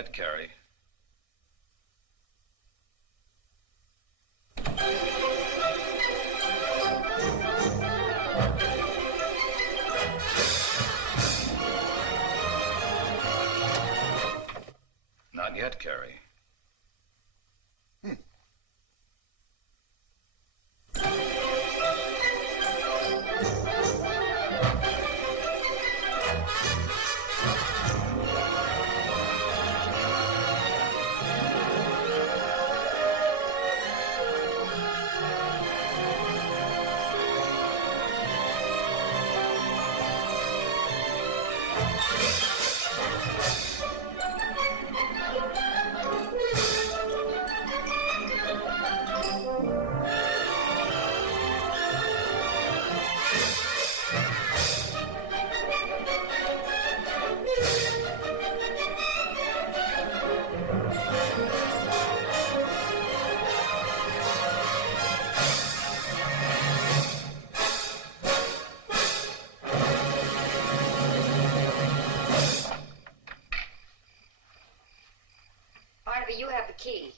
yet, Cary. Not yet, Cary. You have the key.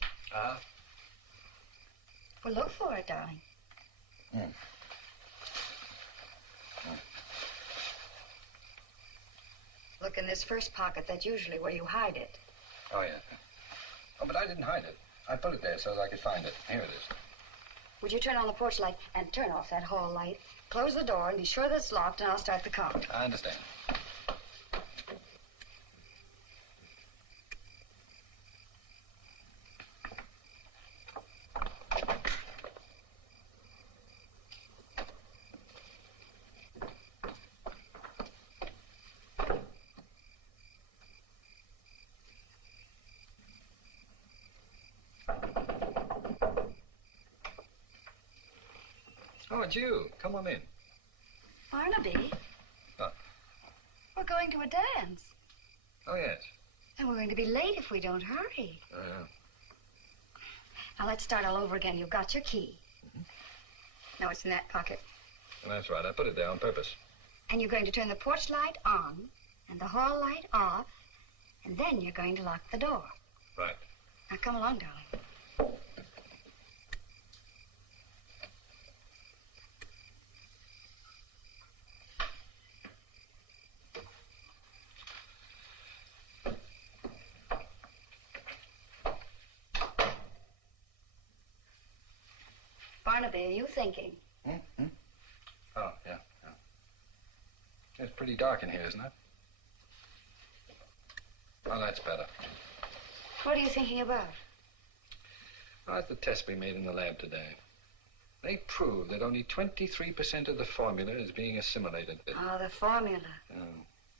Well, look for it, darling. Look in this first pocket. That's usually where you hide it. Oh, yeah. Oh, but I didn't hide it. I put it there so that I could find it. Here it is. Would you turn on the porch light and turn off that hall light? Close the door and be sure that it's locked, and I'll start the count. I understand. Oh, it's you. Come on in. Barnaby? What? We're going to a dance. Oh, yes. And we're going to be late if we don't hurry. Now, let's start all over again. You've got your key. Now, it's in that pocket. Well, that's right. I put it there on purpose. And you're going to turn the porch light on and the hall light off, and then you're going to lock the door. Right. Now, come along, darling. Barnaby, are you thinking? Oh, yeah. It's pretty dark in here, isn't it? Oh, that's better. What are you thinking about? Oh, that's the test we made in the lab today. They proved that only 23% of the formula is being assimilated. Oh, the formula.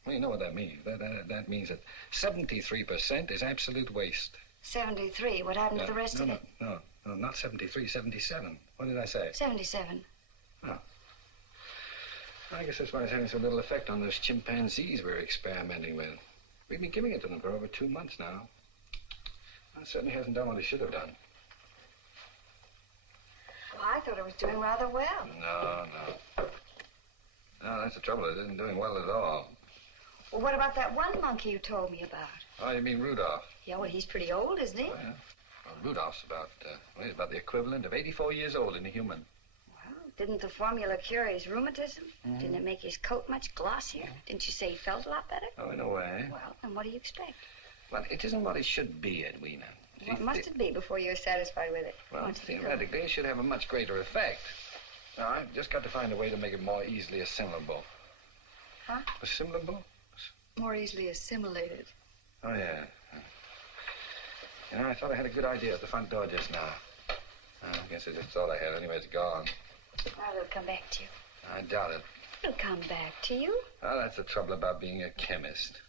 Well, you know what that means. That means that 73% is absolute waste. 73. What happened to the rest of it? No, not 73, 77. What did I say? 77. Oh. I guess that's why it's having so little effect on those chimpanzees we're experimenting with. We've been giving it to them for over 2 months now. It certainly hasn't done what it should have done. Well, I thought it was doing rather well. No, that's the trouble. It isn't doing well at all. Well, what about that one monkey you told me about? Oh, you mean Rudolph? Yeah, well, he's pretty old, isn't he? Oh, yeah. Well, Rudolph's he's about the equivalent of 84 years old in a human. Well, didn't the formula cure his rheumatism? Didn't it make his coat much glossier? Didn't you say he felt a lot better? Oh, in a way. Well, then what do you expect? Well, it isn't what it should be, Edwina. What must it be before you're satisfied with it? Well, theoretically, it should have a much greater effect. Now, I've just got to find a way to make it more easily assimilable. Huh? Assimilable? More easily assimilated. Oh, yeah. You know, I thought I had a good idea at the front door just now. I guess I just thought I had. Anyway, it's gone. Now it'll come back to you. I doubt it. It'll come back to you. Oh, that's the trouble about being a chemist.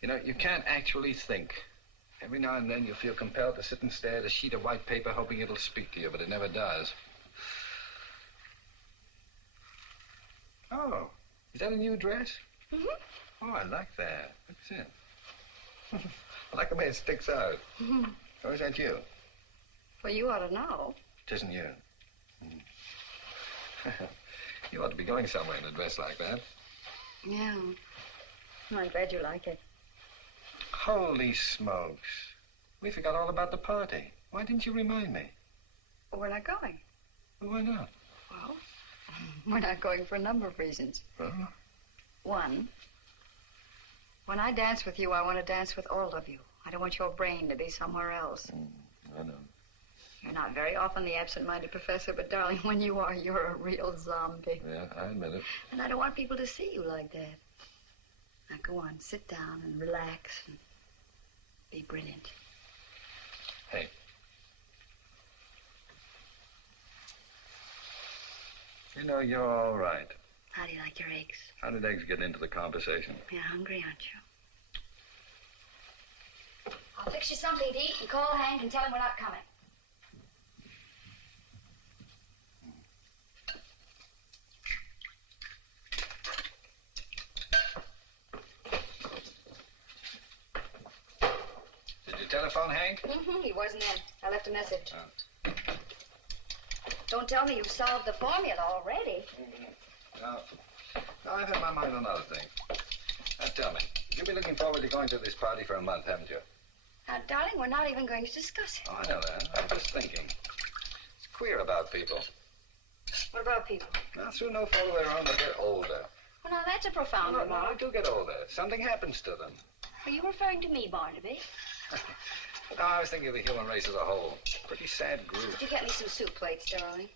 You know, you can't actually think. Every now and then you'll feel compelled to sit and stare at a sheet of white paper hoping it'll speak to you, but it never does. Oh, is that a new dress? Mm-hmm. Oh, I like that. What's it? I like the way it sticks out. Mm-hmm. Or is that you? Well, you ought to know. It isn't you. You ought to be going somewhere in a dress like that. Yeah. Well, I'm glad you like it. Holy smokes. We forgot all about the party. Why didn't you remind me? Well, we're not going. Well, why not? Well, we're not going for a number of reasons. Huh? One, when I dance with you, I want to dance with all of you. I don't want your brain to be somewhere else. I know. You're not very often the absent-minded professor, but, darling, when you are, you're a real zombie. Yeah, I admit it. And I don't want people to see you like that. Now, go on, sit down and relax and be brilliant. Hey. You know, you're all right. How do you like your eggs? How did eggs get into the conversation? You're hungry, aren't you? I'll fix you something to eat and call Hank and tell him we're not coming. Did you telephone Hank? He wasn't in. I left a message. Oh. Don't tell me you've solved the formula already. No, I've had my mind on other things. Now, tell me, you've been looking forward to going to this party for a month, haven't you? Now, darling, we're not even going to discuss it. Oh, I know that. I'm just thinking. It's queer about people. What about people? Now, through no fault of their own, they get older. Well, now, that's a profound No, they remark. do get older. Something happens to them. Are you referring to me, Barnaby? No, I was thinking of the human race as a whole. Pretty sad group. Could you get me some soup plates, darling?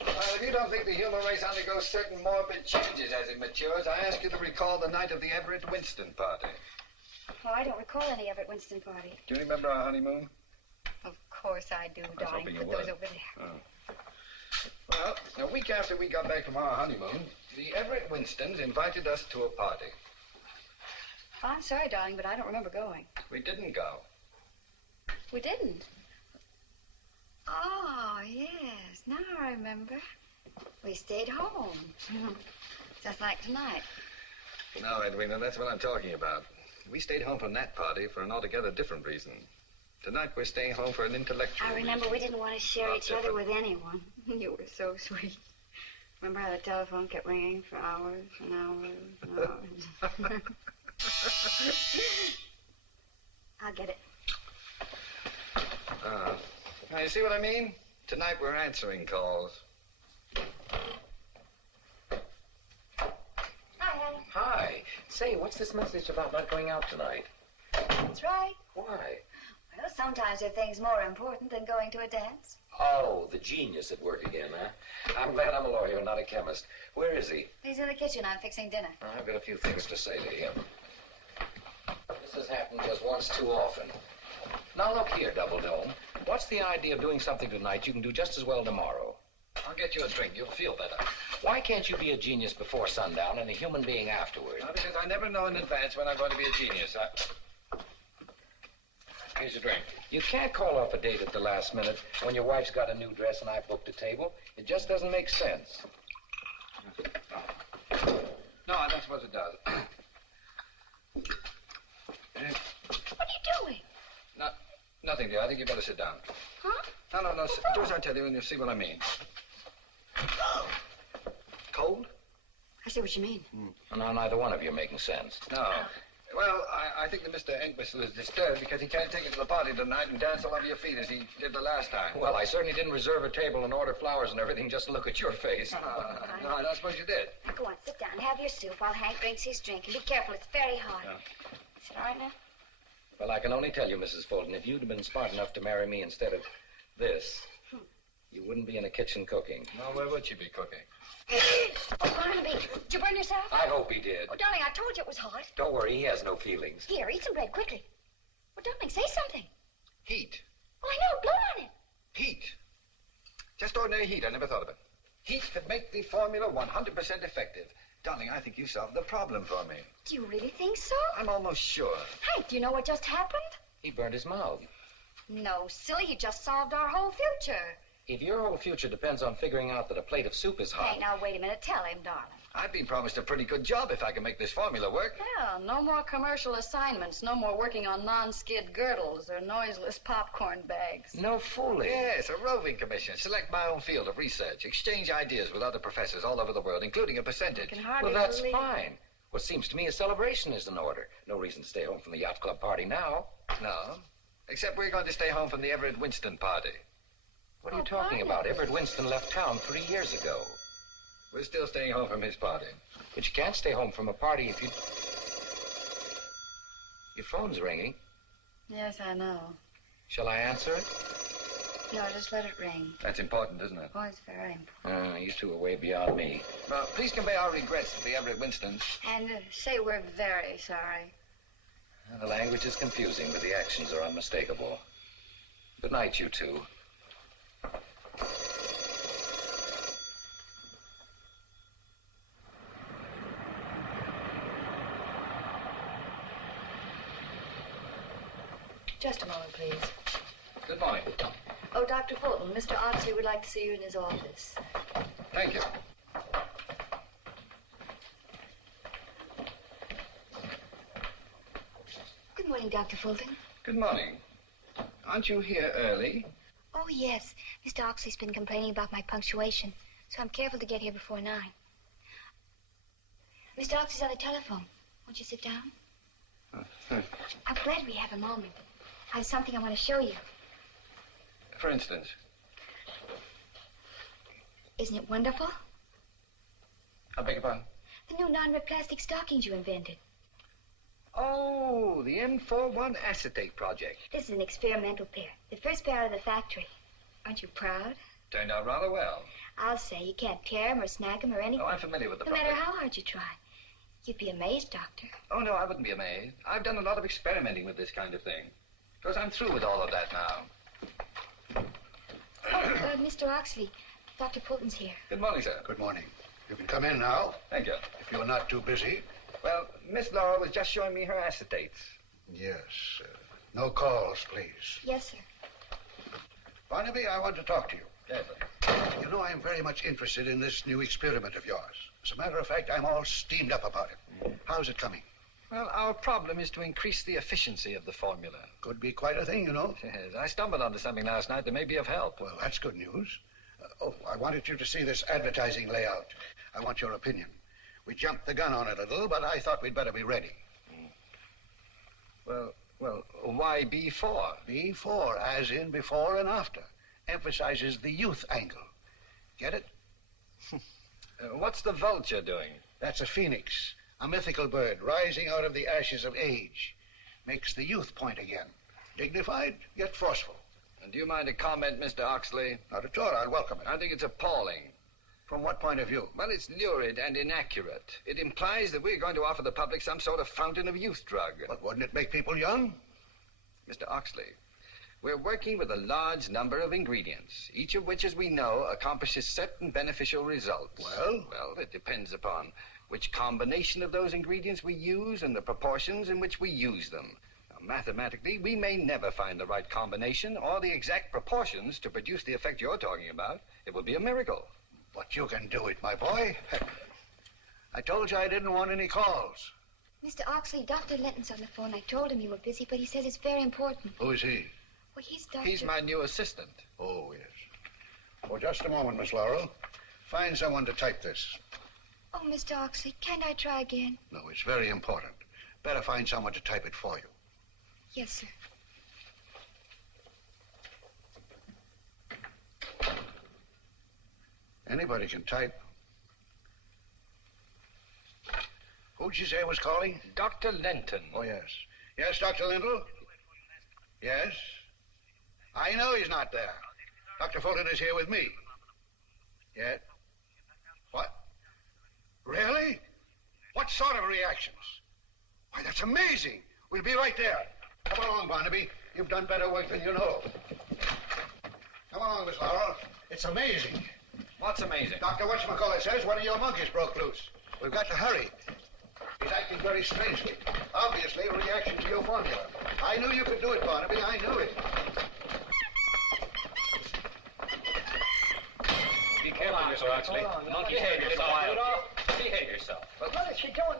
Well, if you don't think the human race undergoes certain morbid changes as it matures, I ask you to recall the night of the Everett Winston party. Oh, I don't recall any Everett Winston party. Do you remember our honeymoon? Of course I do, was darling. hoping you Put those would. over there. Oh. Well, a week after we got back from our honeymoon, the Everett Winstons invited us to a party. Oh, I'm sorry, darling, but I don't remember going. We didn't go. We didn't. Oh, yes. Now I remember. We stayed home. Just like tonight. No, Edwina, that's what I'm talking about. We stayed home from that party for an altogether different reason. Tonight we're staying home for an intellectual I remember reason. we didn't want to share Not each other different. with anyone. You were so sweet. Remember how the telephone kept ringing for hours and hours and hours? I'll get it. Now, you see what I mean? Tonight we're answering calls. Hi, honey. Hi. Say, what's this message about not going out tonight? That's right. Why? Well, sometimes there are things more important than going to a dance. Oh, the genius at work again, huh? I'm glad I'm a lawyer, not a chemist. Where is he? He's in the kitchen. I'm fixing dinner. I've got a few things to say to him. This has happened just once too often. Now, look here, Double Dome. What's the idea of doing something tonight you can do just as well tomorrow? I'll get you a drink. You'll feel better. Why can't you be a genius before sundown and a human being afterward? Well, because I never know in advance when I'm going to be a genius. Here's your drink. You can't call off a date at the last minute when your wife's got a new dress and I've booked a table. It just doesn't make sense. No, I don't suppose it does. What are you doing? Nothing, dear. I think you better sit down. Huh? No. Do as I tell you and you'll see what I mean. Cold? I see what you mean. And now neither one of you are making sense. No. Well, I think that Mr. Entwistle is disturbed because he can't take you to the party tonight and dance all over your feet as he did the last time. Well, I certainly didn't reserve a table and order flowers and everything just to look at your face. No, I don't suppose you did. Now, go on, sit down. Have your soup while Hank drinks his drink. And be careful. It's very hot. Yeah. Is it all right now? Well, I can only tell you, Mrs. Fulton, if you'd have been smart enough to marry me instead of this, you wouldn't be in a kitchen cooking. No, where would she be cooking? Oh, Barnaby, did you burn yourself? I hope he did. Oh, darling, I told you it was hot. Don't worry, he has no feelings. Here, eat some bread, quickly. Well, darling, say something. Heat. Well, I know. Blow on it. Heat. Just ordinary heat. I never thought of it. Heat could make the formula 100% effective. Darling, I think you solved the problem for me. Do you really think so? I'm almost sure. Hank, do you know what just happened? He burned his mouth. No, silly. He just solved our whole future. If your whole future depends on figuring out that a plate of soup is hot... Hank, now, wait a minute. Tell him, darling. I've been promised a pretty good job if I can make this formula work. Well, no more commercial assignments. No more working on non-skid girdles or noiseless popcorn bags. No fooling. Yes, a roving commission. Select my own field of research. Exchange ideas with other professors all over the world, including a percentage. I can hardly Well, that's believe... fine. What seems to me a celebration is in order. No reason to stay home from the yacht club party now. No. Except we're going to stay home from the Everett Winston party. What are you talking about? Everett Winston left town 3 years ago. We're still staying home from his party. But you can't stay home from a party if you... Your phone's ringing. Yes, I know. Shall I answer it? No, just let it ring. That's important, isn't it? Oh, it's very important. You two are way beyond me. Well, please convey our regrets to the Everett Winstons. And say we're very sorry. The language is confusing, but the actions are unmistakable. Good night, you two. Just a moment, please. Good morning. Oh, Dr. Fulton, Mr. Oxley would like to see you in his office. Thank you. Good morning, Dr. Fulton. Good morning. Aren't you here early? Oh, yes. Mr. Oxley's been complaining about my punctuation, so I'm careful to get here before 9. Mr. Oxley's on the telephone. Won't you sit down? I'm glad we have a moment. I have something I want to show you. For instance? Isn't it wonderful? I beg your pardon? The new non-red plastic stockings you invented. Oh, the M41 acetate project. This is an experimental pair. The first pair out of the factory. Aren't you proud? Turned out rather well. I'll say you can't tear them or snag them or anything. Oh, I'm familiar with the No product. matter how hard you try. You'd be amazed, Doctor. Oh, no, I wouldn't be amazed. I've done a lot of experimenting with this kind of thing. Because I'm through with all of that now. Oh, Mr. Oxley, Dr. Fulton's here. Good morning, sir. Good morning. You can come in now, Thank you. if you're not too busy. Well, Miss Laura was just showing me her acetates. Yes. No calls, please. Yes, sir. Barnaby, I want to talk to you. Yes, sir. You know, I'm very much interested in this new experiment of yours. As a matter of fact, I'm all steamed up about it. How's it coming? Well, our problem is to increase the efficiency of the formula. Could be quite a thing, you know. Yes, I stumbled onto something last night that may be of help. Well, that's good news. I wanted you to see this advertising layout. I want your opinion. We jumped the gun on it a little, but I thought we'd better be ready. Well, why B4? B4, as in before and after. Emphasizes the youth angle. Get it? What's the vulture doing? That's a phoenix, a mythical bird rising out of the ashes of age. Makes the youth point again. Dignified, yet forceful. And do you mind a comment, Mr. Oxley? Not at all. I'll welcome it. I think it's appalling. From what point of view? Well, it's lurid and inaccurate. It implies that we're going to offer the public some sort of fountain of youth drug. But wouldn't it make people young? Mr. Oxley, we're working with a large number of ingredients, each of which, as we know, accomplishes certain beneficial results. Well? Well, it depends upon which combination of those ingredients we use and the proportions in which we use them. Now, mathematically, we may never find the right combination or the exact proportions to produce the effect you're talking about. It would be a miracle. But you can do it, my boy. I told you I didn't want any calls. Mr. Oxley, Dr. Linton's on the phone. I told him you were busy, but he says it's very important. Who is he? Well, he's Dr. He's my new assistant. Oh, yes. For just a moment, Miss Laurel. Find someone to type this. Oh, Mr. Oxley, can't I try again? No, it's very important. Better find someone to type it for you. Yes, sir. Anybody can type. Who'd you say was calling? Dr. Linton. Oh, yes. Yes, Dr. Linton? Yes? I know he's not there. Dr. Fulton is here with me. Yes? What? Really? What sort of reactions? Why, that's amazing. We'll be right there. Come along, Barnaby. You've done better work than you know. Come along, Miss Laurel. It's amazing. What's amazing? Dr. Whatchamacallit says one of your monkeys broke loose. We've got to hurry. He's acting very strangely. Obviously, a reaction to your formula. I knew you could do it, Barnaby. I knew it. Be careful, Mr. Oxley. Monkey's going to get wild. Behave yourself.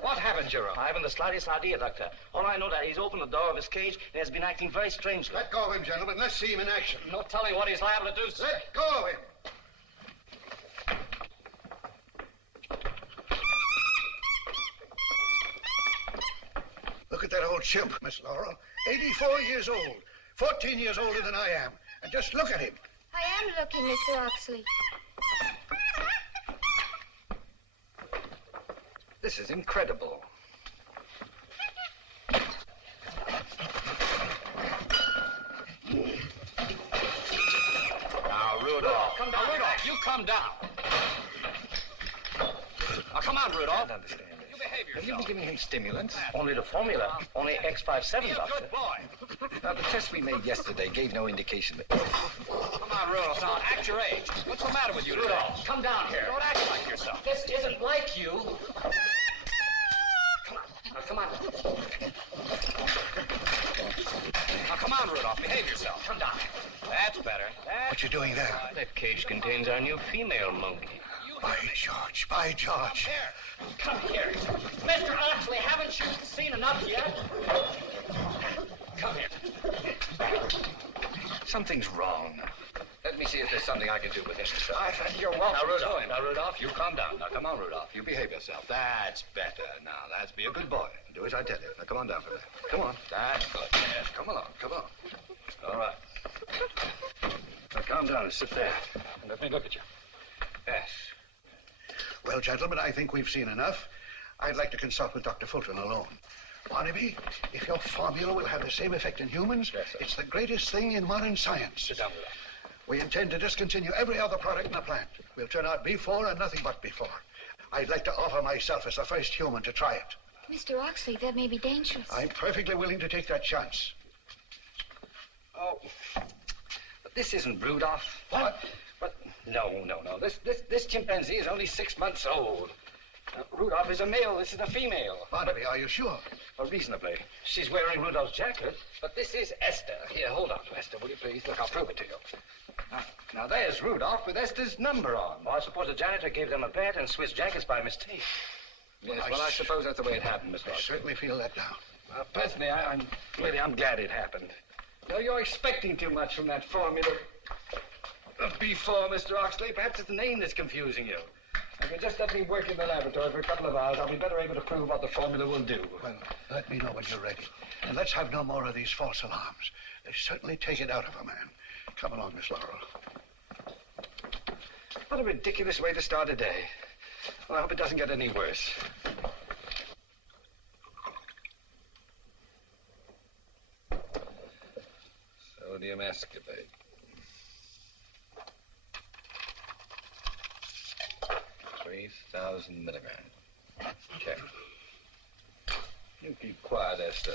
What happened, Jerome? I haven't the slightest idea, Doctor. All I know that he's opened the door of his cage and has been acting very strangely. Let go of him, gentlemen. Let's see him in action. No telling what he's liable to do, sir. Let go of him. Look at that old chimp, Miss Laurel. 84 years old. 14 years older than I am. And just look at him. I am looking, Mr. Oxley. This is incredible. Now, Rudolph. Come down. Rudolph, you come down. Now, come on, Rudolph. I don't understand this. You behave yourself. Have you been giving him stimulants? Only the formula. Only X57, Be a Doctor. good boy. The test we made yesterday gave no indication that... Come on, Rudolph. Now, act your age. What's the matter with you, Rudolph, come down here. Don't act like yourself. This isn't like you. Come on. Now, come on, Rudolph. Behave yourself. Come down. That's better. What you doing there? That cage contains our new female monkey. By George, by George. Come here. Mr. Oxley, haven't you seen enough yet? Come here. Something's wrong. Let me see if there's something I can do with him. You're welcome. Now, Rudolph, you calm down. Now, come on, Rudolph. You behave yourself. That's better. Now, that's be a good boy. Do as I tell you. Now, come on down for that. Come on. That's good. Yes, come along. Come on. All right. Now, calm down and sit there. And let me look at you. Yes. Well, gentlemen, I think we've seen enough. I'd like to consult with Dr. Fulton alone. Barnaby, if your formula will have the same effect in humans, Yes, sir. it's the greatest thing in modern science. Sit down with that. We intend to discontinue every other product in the plant. We'll turn out B4 and nothing but B4. I'd like to offer myself as the first human to try it. Mr. Oxley, that may be dangerous. I'm perfectly willing to take that chance. Oh, but this isn't Rudolph. What? But no. This chimpanzee is only 6 months old. Rudolph is a male. This is a female. Barnaby, are you sure? Well, reasonably. She's wearing Rudolph's jacket. But this is Esther. Here, hold on to Esther, will you please? Look, I'll prove it to you. Now there's Rudolph with Esther's number on. Well, I suppose the janitor gave them a bet and switched jackets by mistake. Yes, well, I suppose that's the way it happened, Mr. I Oxford. certainly feel that now. Personally, I'm glad it happened. No, you're expecting too much from that formula of B4, Mr. Oxley. Perhaps it's the name that's confusing you. If you just let me work in the laboratory for a couple of hours, I'll be better able to prove what the formula will do. Well, let me know when you're ready. And let's have no more of these false alarms. They certainly take it out of a man. Come along, Miss Laurel. What a ridiculous way to start a day. Well, I hope it doesn't get any worse. Sodium ascorbate. 3,000 milligrams. Check. You keep quiet, Esther.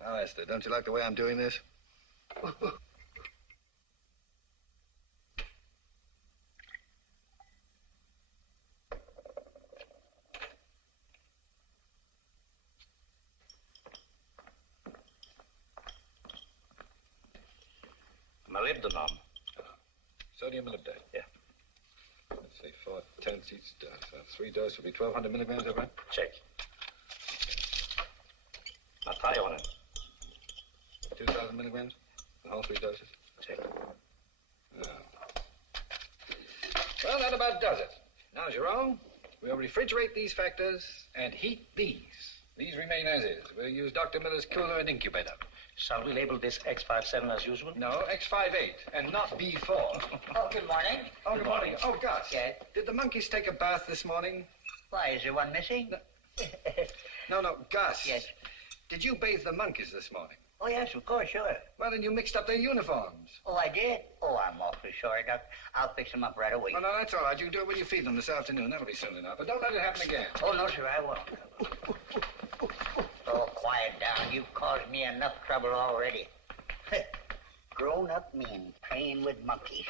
Now, Esther, don't you like the way I'm doing this? Molybdenum. Sodium molybdate. Yeah. Let's see, 4 tenths each dose. So 3 doses will be 1,200 milligrams, is that right? Check. Now try on it. 2,000 milligrams? The whole 3 doses? Check. No. Well, that about does it. Now, Jerome, we'll refrigerate these factors and heat these. These remain as is. We'll use Dr. Miller's cooler and incubator. Shall we label this X57 as usual? No, X58, and not B4. Oh, good morning. Oh, good morning. Oh, Gus. Yes? Did the monkeys take a bath this morning? Why, is there one missing? No, Gus. Yes. Did you bathe the monkeys this morning? Oh, yes, of course, sure. Well, then you mixed up their uniforms. Oh, I did? Oh, I'm awfully sorry, Doc. I'll fix them up right away. Well, no, that's all right. You can do it when you feed them this afternoon. That'll be soon enough. But don't let it happen again. Oh, no, sir, I won't. Oh, quiet down. You've caused me enough trouble already. Grown-up men playing with monkeys.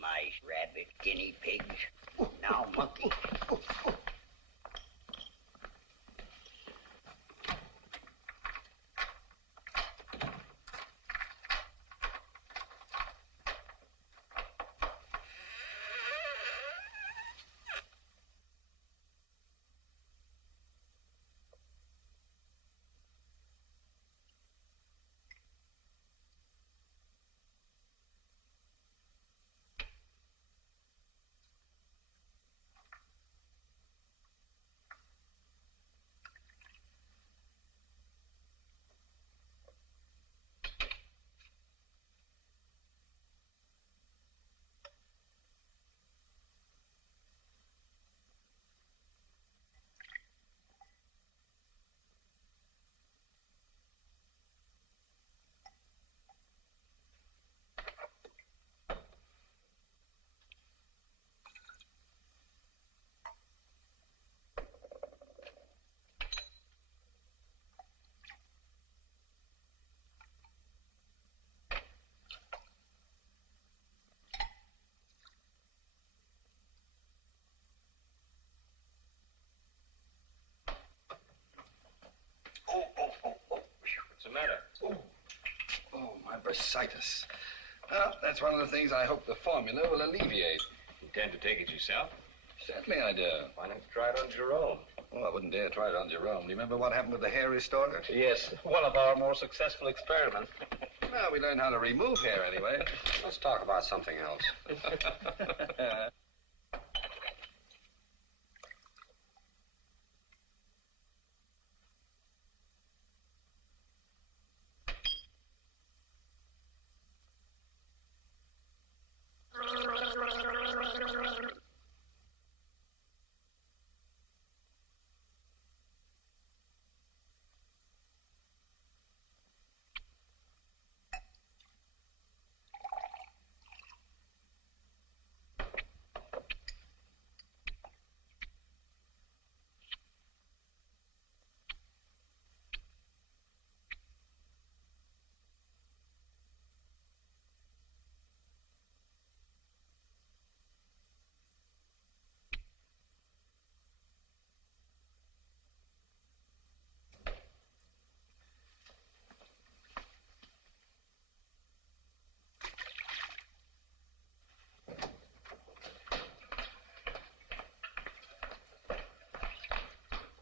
Mice, rabbits, guinea pigs. Now monkeys. bursitis. Well, that's one of the things I hope the formula will alleviate. Intend to take it yourself? Certainly I do. Why not try it on Jerome? Oh, I wouldn't dare try it on Jerome. Do you remember what happened with the hair restorer? Yes, one of our more successful experiments. Well, we learned how to remove hair anyway. Let's talk about something else.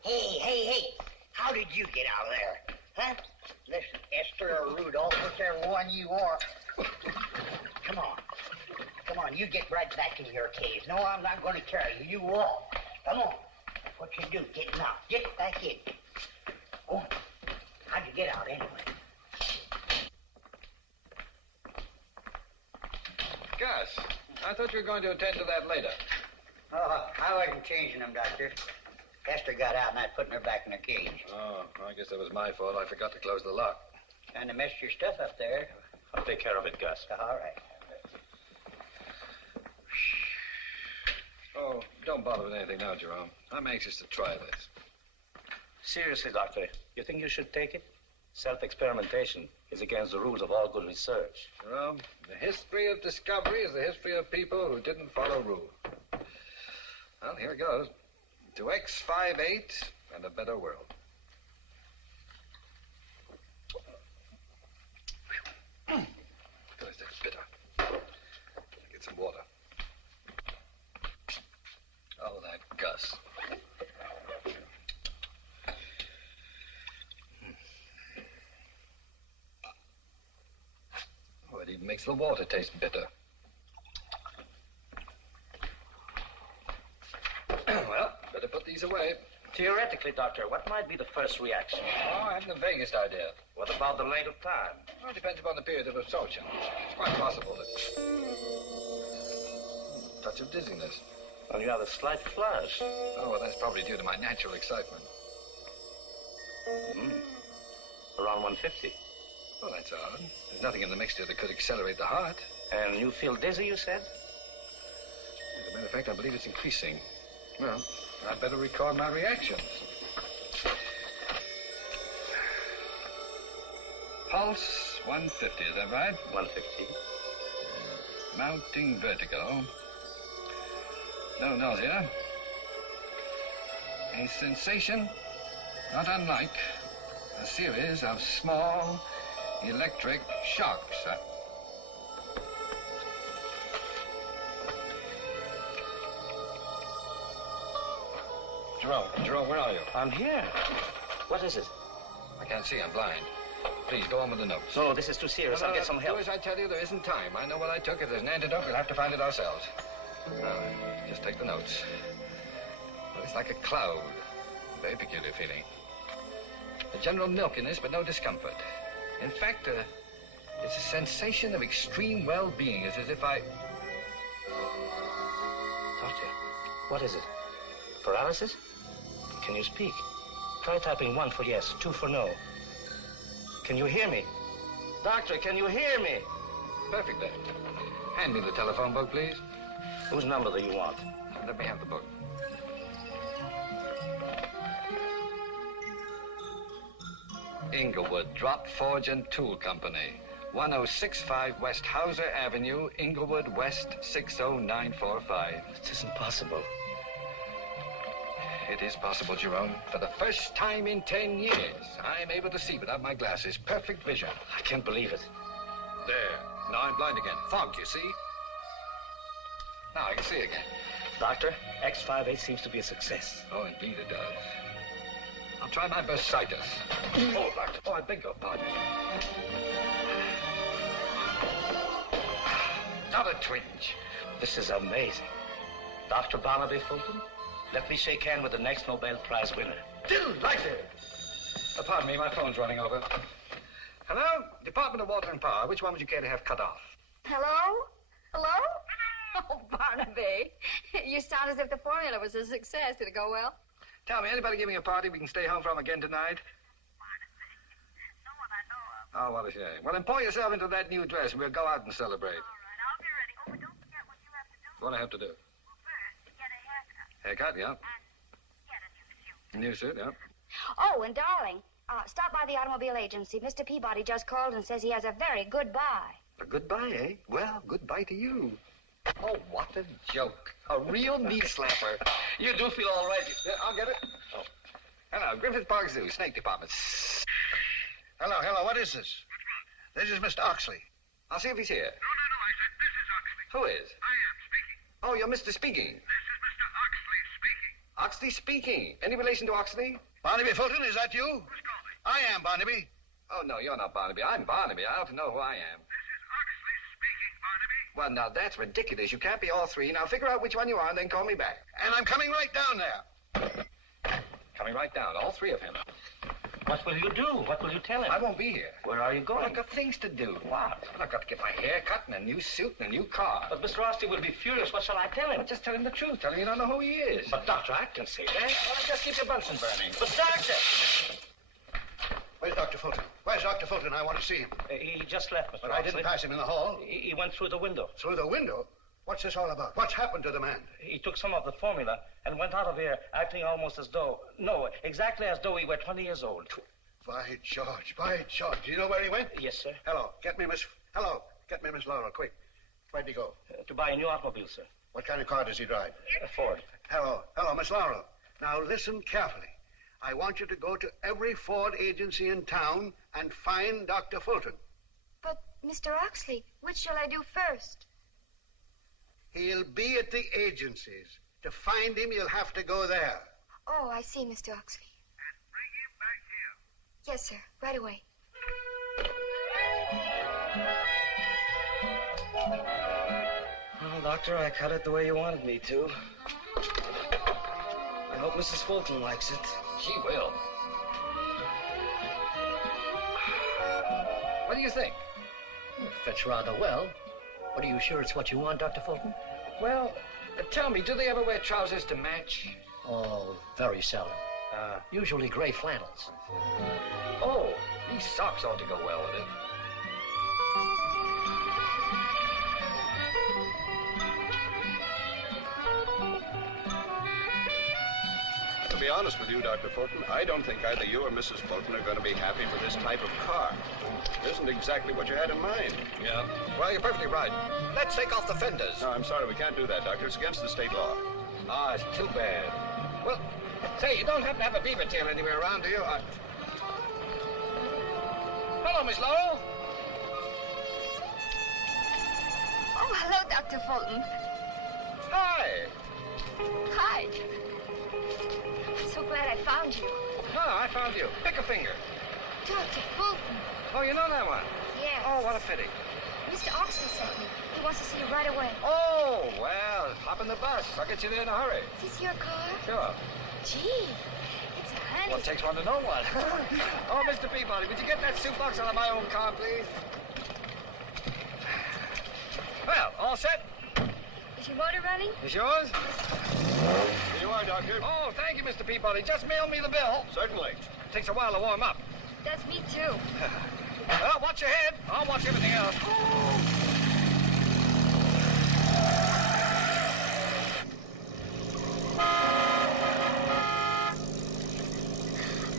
Hey, how did you get out of there? Huh? Listen, Esther or Rudolph, whichever one you are. Come on, you get right back in your cage. No, I'm not going to carry you. You walk. Come on. What you do, get knocked. Get back in. Oh, how'd you get out anyway? Gus, I thought you were going to attend to that later. Oh, I wasn't changing them, Doctor. Esther got out and I put her back in her cage. Oh, I guess that was my fault. I forgot to close the lock. Kind of messed your stuff up there. I'll take care of it, Gus. All right. Oh, don't bother with anything now, Jerome. I'm anxious to try this. Seriously, Doctor, you think you should take it? Self-experimentation is against the rules of all good research. Jerome, the history of discovery is the history of people who didn't follow rules. Well, here it goes. To X58 and a better world. God, that's bitter. Get some water. Oh, that Gus. Oh, it even makes the water taste bitter. Well, better put these away. Theoretically, Doctor, what might be the first reaction? Oh, I haven't the vaguest idea. What about the length of time? Well, it depends upon the period of absorption. It's quite possible that... touch of dizziness. Well, you have a slight flush. Oh, well, that's probably due to my natural excitement. Around 150. Well, that's odd. There's nothing in the mixture that could accelerate the heart. And you feel dizzy, you said? As a matter of fact, I believe it's increasing. Well, I'd better record my reactions. Pulse 150, is that right? 150. Mounting vertigo. No nausea. A sensation not unlike a series of small electric shocks. Jerome, where are you? I'm here. What is it? I can't see, I'm blind. Please, go on with the notes. No, this is too serious. I'll get some help. Do as I tell you, there isn't time. I know what I took. If there's an antidote, we'll have to find it ourselves. Now, just take the notes. Well, it's like a cloud. Very peculiar feeling. A general milkiness, but no discomfort. In fact, it's a sensation of extreme well-being. It's as if I... Doctor, what is it? Paralysis? Can you speak? Try typing 1 for yes, 2 for no. Can you hear me? Doctor, can you hear me? Perfectly. Hand me the telephone book, please. Whose number do you want? Let me have the book. Inglewood Drop Forge and Tool Company, 1065 West Hauser Avenue, Inglewood, West 60945. It isn't possible. It is possible, Jerome. For the first time in 10 years, I'm able to see without my glasses. Perfect vision. I can't believe it. There. Now I'm blind again. Fog, you see? Now I can see again. Doctor, X58 seems to be a success. Oh, indeed it does. I'll try my best sightus. Oh, doctor. Oh, I beg your pardon. Not a twinge. This is amazing. Dr. Barnaby Fulton, let me shake hands with the next Nobel Prize winner. Delighted. Pardon me, my phone's running over. Hello? Department of Water and Power. Which one would you care to have cut off? Hello? Hello? Oh, Barnaby. You sound as if the formula was a success. Did it go well? Tell me, anybody giving a party we can stay home from again tonight? No one I know of. Oh, what a shame. Well, then pour yourself into that new dress and we'll go out and celebrate. All right, I'll be ready. Oh, but don't forget what you have to do. What do I have to do? Well, first, get a haircut. Haircut, yeah. And get a New new suit. suit, yeah. Oh, and darling, stop by the automobile agency. Mr. Peabody just called and says he has a very good buy. A goodbye, eh? Well, goodbye to you. Oh, what a joke. A real knee slapper. You do feel all right. Yeah, I'll get it. Oh. Hello, Griffith Park Zoo, Snake Department. Hello, what is this? This is Mr. Oxley. I'll see if he's here. No, I said this is Oxley. Who is? I am speaking. Oh, you're Mr. Speaking. This is Mr. Oxley speaking. Oxley Speaking. Any relation to Oxley? Barnaby Fulton, is that you? Who's calling? I am Barnaby. Oh, no, you're not Barnaby. I'm Barnaby. I ought to know who I am. This is Oxley speaking, Barnaby. Well, now, that's ridiculous. You can't be all three. Now, figure out which one you are and then call me back. And I'm coming right down there. Coming right down, all three of him. What will you do? What will you tell him? I won't be here. Where are you going? I've got things to do. What? I've got to get my hair cut and a new suit and a new car. But Mr. Oxley will be furious. What shall I tell him? Well, just tell him the truth. Tell him you don't know who he is. But, Doctor, I can say that. Well, just keep your Bunsen burning. But, Doctor! Where's Dr. Fulton? Where's Dr. Fulton? I want to see him. He just left, Mr. But Oxley. I didn't pass him in the hall. He went through the window. Through the window? What's this all about? What's happened to the man? He took some of the formula and went out of here acting almost as though... No, exactly as though he were 20 years old. By George, by George. Do you know where he went? Yes, sir. Hello, get me Miss Laura, quick. Where'd he go? To buy a new automobile, sir. What kind of car does he drive? A Ford. Hello, Miss Laura. Now listen carefully. I want you to go to every Ford agency in town and find Dr. Fulton. But, Mr. Oxley, which shall I do first? He'll be at the agencies. To find him, you'll have to go there. Oh, I see, Mr. Oxley. And bring him back here. Yes, sir. Right away. Well, Doctor, I cut it the way you wanted me to. I hope Mrs. Fulton likes it. She will. What do you think? Fits rather well. But are you sure it's what you want, Dr. Fulton? Well, tell me, do they ever wear trousers to match? Oh, very seldom. Usually gray flannels. Oh, these socks ought to go well with it. To be honest with you, Dr. Fulton, I don't think either you or Mrs. Fulton are going to be happy with this type of car. It isn't exactly what you had in mind. Yeah. Well, you're perfectly right. Let's take off the fenders. No, I'm sorry, we can't do that, Doctor. It's against the state law. Ah, it's too bad. Well, say, you don't happen to have a beaver tail anywhere around, do you? Hello, Miss Laurel. Oh, hello, Dr. Fulton. Hi. Hi. I'm so glad I found you. No, I found you. Pick a finger. Dr. Fulton. Oh, you know that one? Yes. Oh, what a pity. Mr. Oxley sent me. He wants to see you right away. Oh, well, hop in the bus. I'll get you there in a hurry. Is this your car? Sure. Gee, it's handy. Well, it takes one to know one. Oh, Mr. Peabody, would you get that soup box out of my own car, please? Well, all set? Is your motor running? Is yours? Here you are, Doctor. Oh, thank you, Mr. Peabody. Just mail me the bill. Certainly. Takes a while to warm up. That's me, too. Well, watch your head. I'll watch everything else.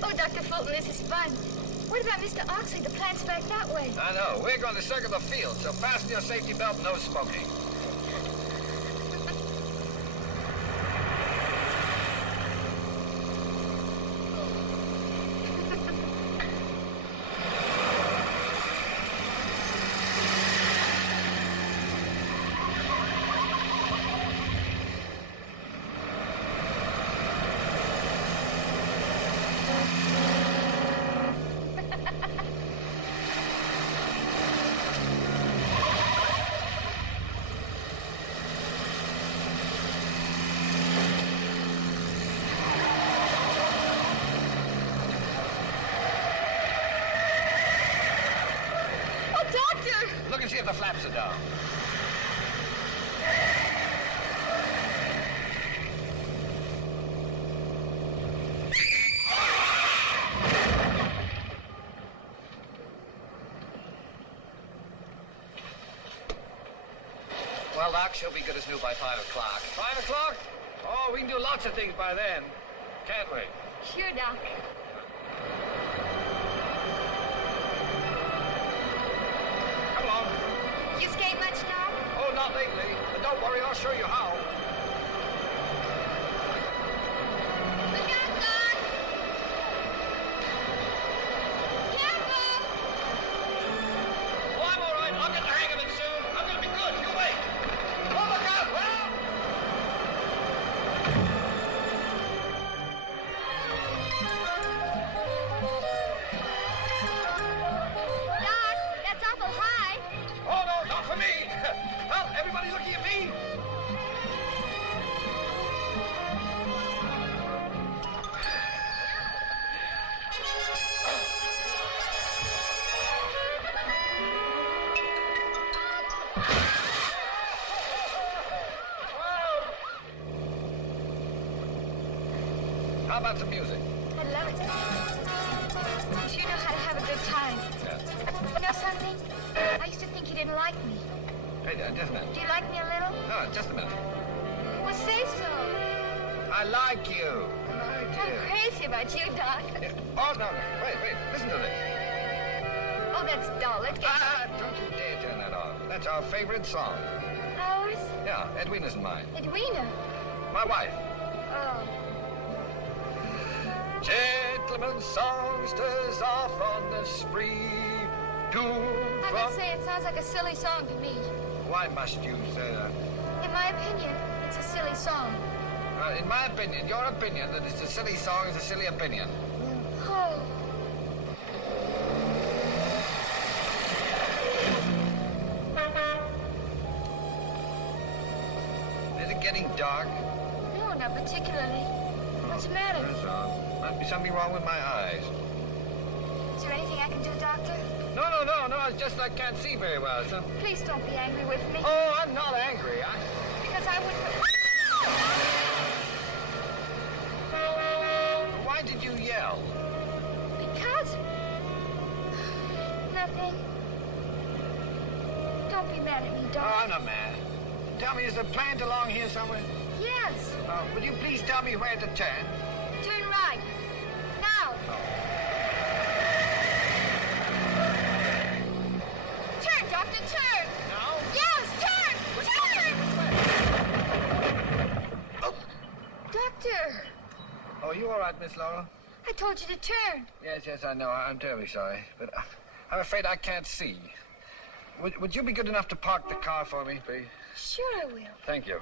Oh, Dr. Fulton, this is fun. What about Mr. Oxley? The plant's back that way. I know. We're going to circle the field, so fasten your safety belt and no smoking. Look and see if the flaps are down. Well, Doc, she'll be good as new by 5 o'clock. 5 o'clock? Oh, we can do lots of things by then. Can't we? Sure, Doc. Come along. You skate much, Doc? Oh, not lately. But don't worry, I'll show you how. Look out, Doc! Careful! Oh, I'm all right. I'll get the hang of it soon. I'm going to be good. You wait. Oh, look out! Well! Doc, that's awful high. Oh, no, not for me. Well, everybody looking at me. How about some music? I love it. You sure know how to have a good time. Yeah. You know something? I used to think you didn't like me. Hey, just a minute. Do you like me a little? No, just a minute. Well, say so. I like you. I like I'm you. crazy about you, Doc. Oh, no. Wait. Listen to this. Oh, that's dull. Let's get... Don't you dare turn that off. That's our favorite song. Ours? Yeah, Edwina's and mine. Edwina. My wife. Oh. Gentlemen songsters off on the spree. I must say, it sounds like a silly song to me. Why must you say that? In my opinion, it's a silly song. In my opinion, your opinion that it's a silly song is a silly opinion. Oh. Is it getting dark? No, not particularly. What's the matter? That's all. Must be something wrong with my eyes. Is there anything I can do, Doctor? No. It's just I can't see very well, so... Please don't be angry with me. Oh, I'm not angry. Because I wouldn't... Why did you yell? Because... Nothing. Don't be mad at me, Doc. Oh, I'm not mad. Tell me, is the plant along here somewhere? Yes. Would you please tell me where to turn? Turn right. Now. Turn, Doctor, turn. Now? Yes, turn. Turn. Oh. Doctor. Oh, you all right, Miss Laurel? I told you to turn. Yes, I know. I'm terribly sorry. But I'm afraid I can't see. Would you be good enough to park the car for me, please? Sure I will. Thank you.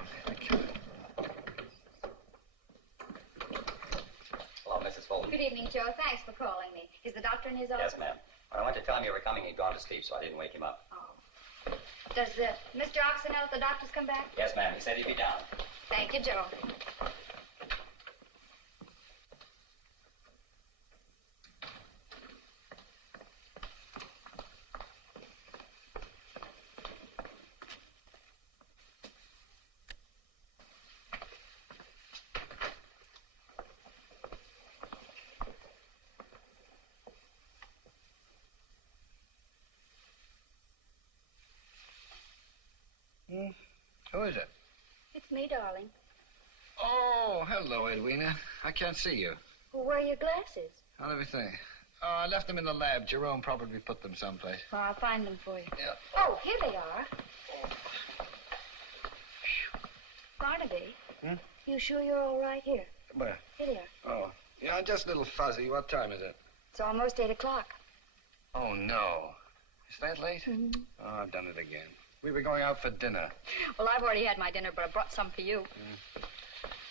Hello, Mrs. Fulton. Good evening, Joe. Thanks for calling me. Is the doctor in his office? Yes, ma'am. When I went to tell him you were coming, he'd gone to sleep, so I didn't wake him up. Oh. Does Mr. Oxon know if the doctor's come back? Yes, ma'am. He said he'd be down. Thank you, Joe. Who is it? It's me, darling. Oh, hello, Edwina. I can't see you. Well, where are your glasses? I'll let me think. Oh, I left them in the lab. Jerome probably put them someplace. Well, I'll find them for you. Yeah. Oh, here they are. Barnaby. You sure you're all right? Here. Where? Here they are. Oh, yeah, I'm just a little fuzzy. What time is it? It's almost 8 o'clock. Oh, no. Is that late? Mm-hmm. Oh, I've done it again. We were going out for dinner. Well, I've already had my dinner, but I brought some for you.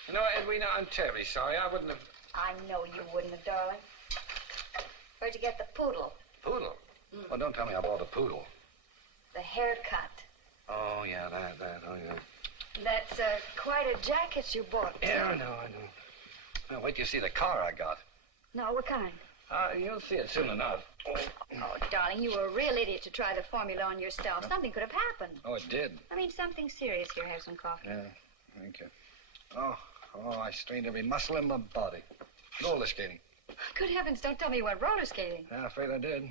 You know, Edwina, I'm terribly sorry. I wouldn't have... I know you wouldn't have, darling. Where'd you get the poodle? Poodle? Well, don't tell me I bought a poodle. The haircut. Oh, yeah, that. Oh, yeah. That's quite a jacket you bought. Yeah, I know. Now, wait till you see the car I got. No, what kind? You'll see it soon enough. Oh, darling, you were a real idiot to try the formula on yourself. Something could have happened. Oh, it did? I mean, something serious. Here, have some coffee. Yeah, thank you. Oh, I strained every muscle in my body. Roller skating. Good heavens, don't tell me you went roller skating. Yeah, afraid I did.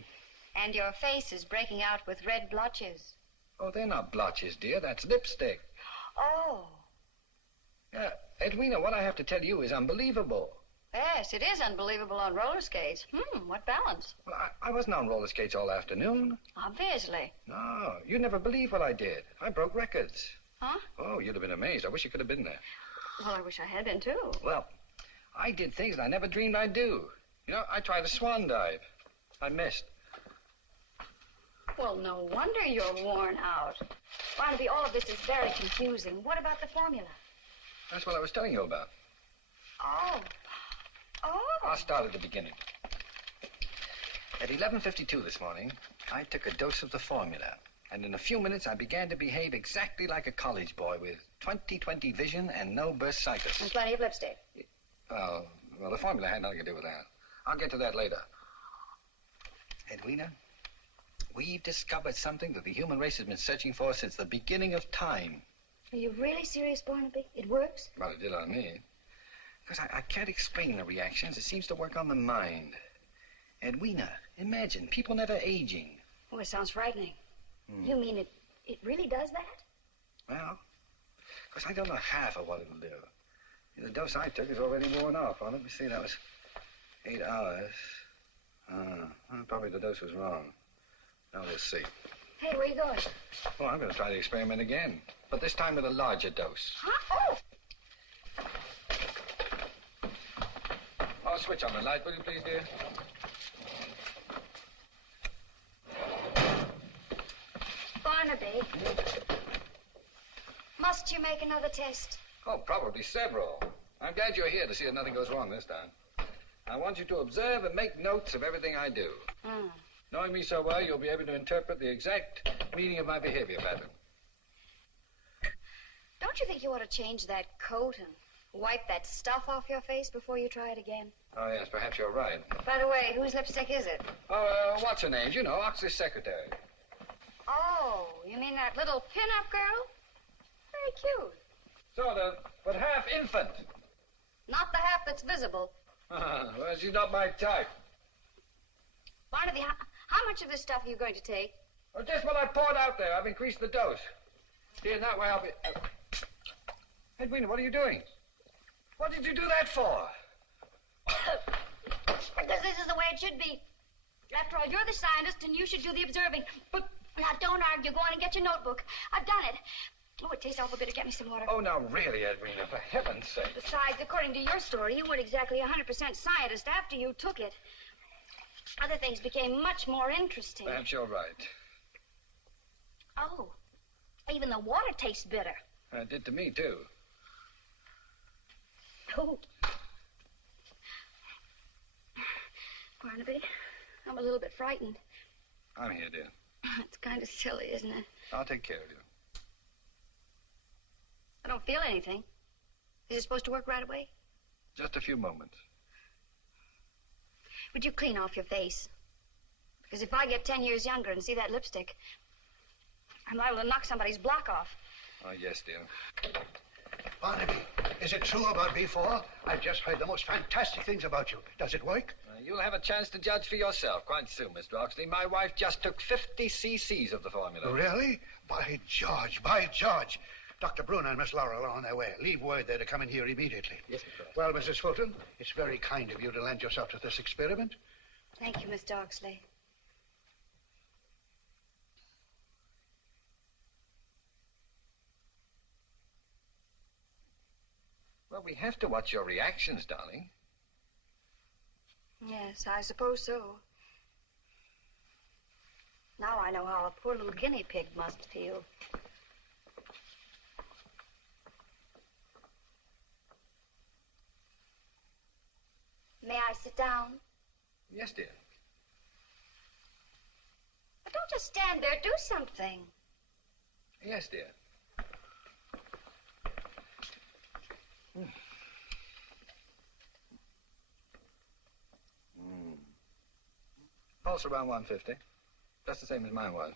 And your face is breaking out with red blotches. Oh, they're not blotches, dear. That's lipstick. Oh. Yeah, Edwina, what I have to tell you is unbelievable. Yes, it is unbelievable on roller skates. What balance? Well, I wasn't on roller skates all afternoon. Obviously. No, you'd never believe what I did. I broke records. Huh? Oh, you'd have been amazed. I wish you could have been there. Well, I wish I had been, too. Well, I did things I never dreamed I'd do. You know, I tried a swan dive. I missed. Well, no wonder you're worn out. Barnaby, all of this is very confusing. What about the formula? That's what I was telling you about. Oh. I'll start at the beginning. At 11:52 this morning, I took a dose of the formula. And in a few minutes, I began to behave exactly like a college boy with 20/20 vision and no bursitis. And plenty of lipstick. Oh, well, the formula had nothing to do with that. I'll get to that later. Edwina, we've discovered something that the human race has been searching for since the beginning of time. Are you really serious, Barnaby? It works? Well, it did on me. Because I can't explain the reactions. It seems to work on the mind. Edwina, imagine, people never aging. Oh, it sounds frightening. You mean it really does that? Well, because I don't know half of what it'll do. The dose I took is already worn off. Well, let me see, that was 8 hours. Well, probably the dose was wrong. Now, we'll see. Hey, where you going? Well, I'm going to try the experiment again, but this time with a larger dose. Huh? Oh! Oh, switch on the light, will you please, dear? Barnaby. Must you make another test? Oh, probably several. I'm glad you're here to see that nothing goes wrong this time. I want you to observe and make notes of everything I do. Knowing me so well, you'll be able to interpret the exact meaning of my behavior pattern. Don't you think you ought to change that coat and wipe that stuff off your face before you try it again? Oh, yes, perhaps you're right. By the way, whose lipstick is it? Oh, what's her name? You know, Oxley's secretary. Oh, you mean that little pin-up girl? Very cute. Sort of, but half infant. Not the half that's visible. Well, she's not my type. Barnaby, how much of this stuff are you going to take? Oh, just what I poured out there. I've increased the dose. See, and that way I'll be... Edwina, what are you doing? What did you do that for? Because this is the way it should be. After all, you're the scientist and you should do the observing. But now, don't argue. Go on and get your notebook. I've done it. Oh, it tastes awful bitter. Get me some water. Oh, now, really, Edwina, for heaven's sake. Besides, according to your story, you weren't exactly 100% scientist after you took it. Other things became much more interesting. Perhaps you're right. Oh, even the water tastes bitter. It did to me, too. Oh. Barnaby, I'm a little bit frightened. I'm here, dear. It's kind of silly, isn't it? I'll take care of you. I don't feel anything. Is it supposed to work right away? Just a few moments. Would you clean off your face? Because if I get 10 years younger and see that lipstick, I'm liable to knock somebody's block off. Oh, yes, dear. Barnaby, is it true about B4? I've just heard the most fantastic things about you. Does it work? You'll have a chance to judge for yourself quite soon, Mr. Oxley. My wife just took 50 cc's of the formula. Really? By George, by George. Dr. Bruner and Miss Laurel are on their way. Leave word there to come in here immediately. Yes, Mr. Well, Mrs. Fulton, it's very kind of you to lend yourself to this experiment. Thank you, Mr. Oxley. Well, we have to watch your reactions, darling. Yes, I suppose so. Now I know how a poor little guinea pig must feel. May I sit down? Yes, dear. But don't just stand there. Do something. Yes, dear. Pulse around 150. Just the same as mine was.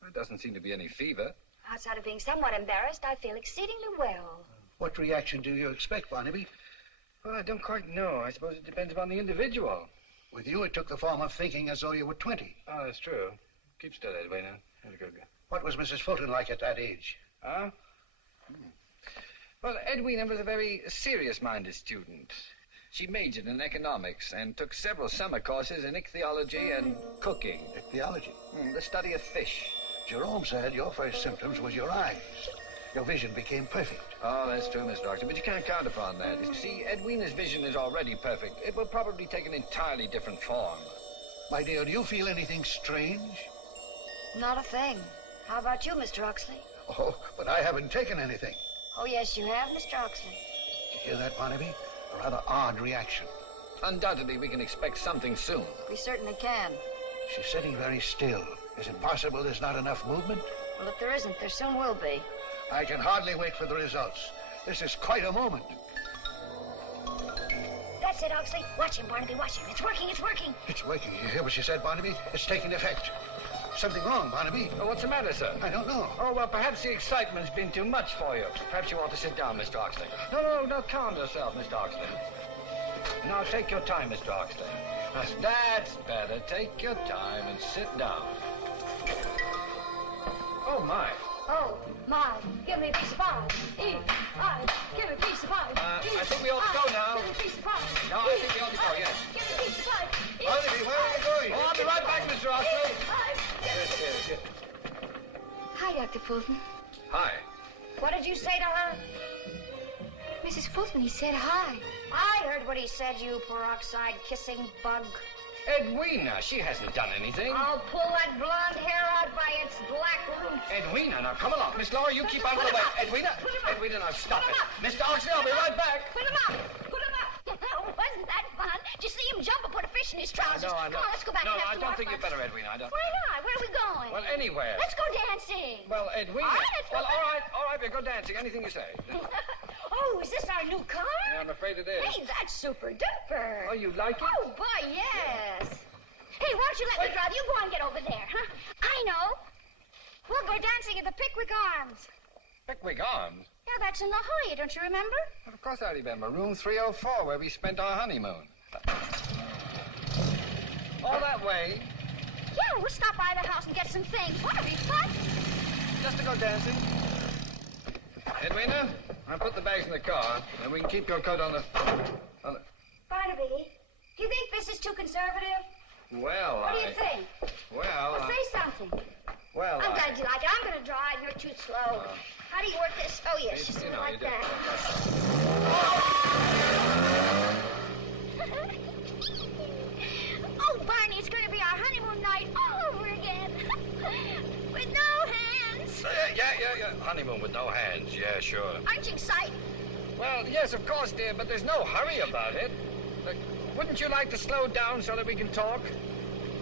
There doesn't seem to be any fever. Outside of being somewhat embarrassed, I feel exceedingly well. What reaction do you expect, Barnaby? Well, I don't quite know. I suppose it depends upon the individual. With you, it took the form of thinking as though you were 20. Oh, that's true. Keep still, Edwina. That's good. What was Mrs. Fulton like at that age? Huh? Well, Edwina was a very serious-minded student. She majored in economics and took several summer courses in ichthyology and cooking. Ichthyology? The study of fish. Jerome said your first symptoms was your eyes. Your vision became perfect. Oh, that's true, Miss Doctor, but you can't count upon that. You see, Edwina's vision is already perfect. It will probably take an entirely different form. My dear, do you feel anything strange? Not a thing. How about you, Mr. Oxley? Oh, but I haven't taken anything. Oh, yes, you have, Mr. Oxley. Did you hear that, Barnaby? A rather odd reaction. Undoubtedly, we can expect something soon. We certainly can. She's sitting very still. Is it possible there's not enough movement? Well, if there isn't, there soon will be. I can hardly wait for the results. This is quite a moment. That's it, Oxley. Watch him, Barnaby, watch him. It's working, it's working. It's working. You hear what she said, Barnaby? It's taking effect. Something wrong, Barnaby. Oh, what's the matter, sir? I don't know. Oh, well, perhaps the excitement's been too much for you. Perhaps you want to sit down, Mr. Oxley. No, calm yourself, Mr. Oxley. Now, take your time, Mr. Oxley. That's better. Take your time and sit down. Oh, my. Oh, my. Give me a piece of pie. Eat. Give me a piece of pie. I think we ought to go now. Give me a piece of pie. No, I think we ought to go, yes. Give me a piece of pie. Barnaby, where are you going? Oh, I'll be right back, Mr. Oxley. Yes. Hi, Dr. Fulton. Hi. What did you say to her? Mrs. Fulton, he said hi. I heard what he said, you peroxide kissing bug. Edwina, she hasn't done anything. I'll pull that blonde hair out by its black roots. Edwina, now come along. Miss Laura, you keep out of the way. Edwina, now stop it. Mr. Oxley, I'll be right back. Put him up. Wasn't that fun? Did you see him jump and put a fish in his trousers? No, Come on, let's go back and have I some don't more think fun. you better, Edwina. I don't. Why not? Where are we going? Well, anywhere. Let's go dancing. Well, Edwina. All right, let's go. Well, all right, we'll go dancing. Anything you say. Oh, is this our new car? Yeah, I'm afraid it is. Hey, that's super duper. Oh, you like it? Oh, boy, yes. Hey, why don't you let me drive? You go and get over there, huh? I know. We'll go dancing at the Pickwick Arms. Pickwick Arms? Yeah, that's in La Jolla, don't you remember? Well, of course I remember. Room 304, where we spent our honeymoon. All that way? Yeah, we'll stop by the house and get some things. Won't it be fun? Just to go dancing. Edwina, I'll put the bags in the car, and we can keep your coat on the... Barnaby, do you think this is too conservative? Well, What do you think? Well, Say something. Well, I'm glad you like it. I'm going to drive. You're too slow. How do you work this? Oh, yes, just you know, like you that. Oh, Barney, it's going to be our honeymoon night all over again. With no hands. Yeah. Honeymoon with no hands. Yeah, sure. Aren't you excited? Well, yes, of course, dear, but there's no hurry about it. Look, wouldn't you like to slow down so that we can talk?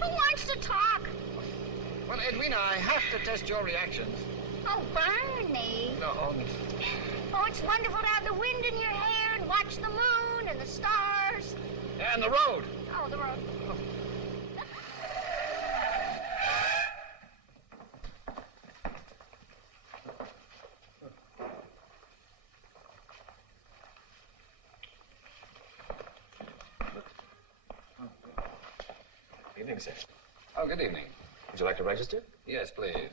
Who wants to talk? Well, Edwina, I have to test your reactions. Oh, Barney. No. Oh, it's wonderful to have the wind in your hair and watch the moon and the stars. And the road. Oh, the road. Evening, sir. Oh, good evening. Would you like to register? Yes, please.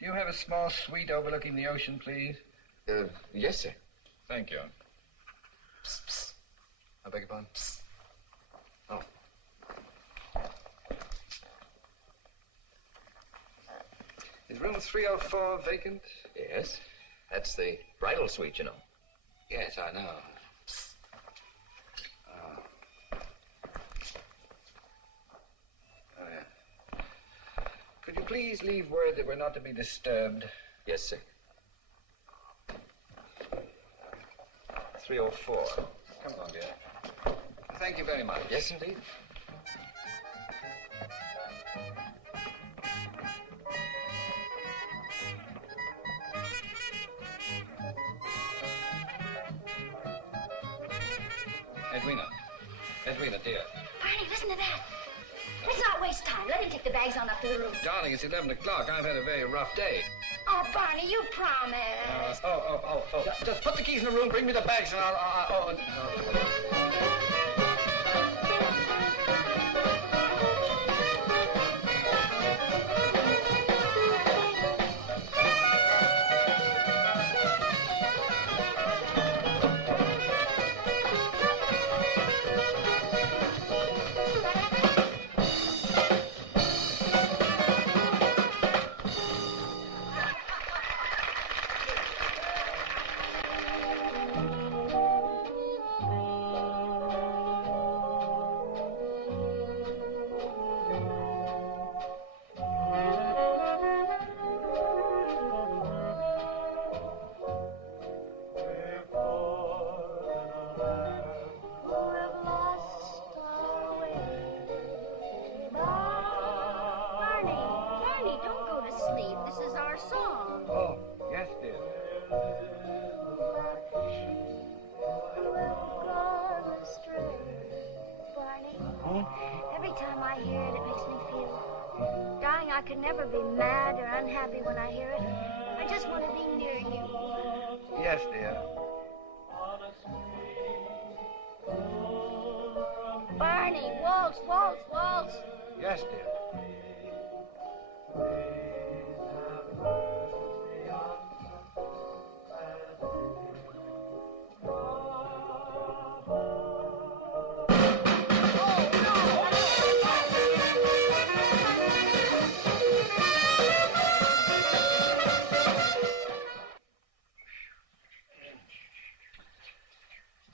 Do you have a small suite overlooking the ocean, please? Yes, sir. Thank you. Psst. I beg your pardon? Psst. Oh. Is room 304 vacant? Yes. That's the bridal suite, you know. Yes, I know. Oh, yeah. Could you please leave word that we're not to be disturbed? Yes, sir. 304. Come along, dear. Thank you very much. Yes, indeed. Edwina, dear. Barney, listen to that. Let's not waste time. Let him take the bags on up to the room. Darling, it's 11 o'clock. I've had a very rough day. Oh, Barney, you promised. Just put the keys in the room, bring me the bags, and I'll. Barney, don't go to sleep. This is our song. Oh, yes, dear. Barney, every time I hear it, it makes me feel... Darling, I could never be mad or unhappy when I hear it. I just want to be near you. Yes, dear. Barney, waltz, waltz, waltz. Yes, dear.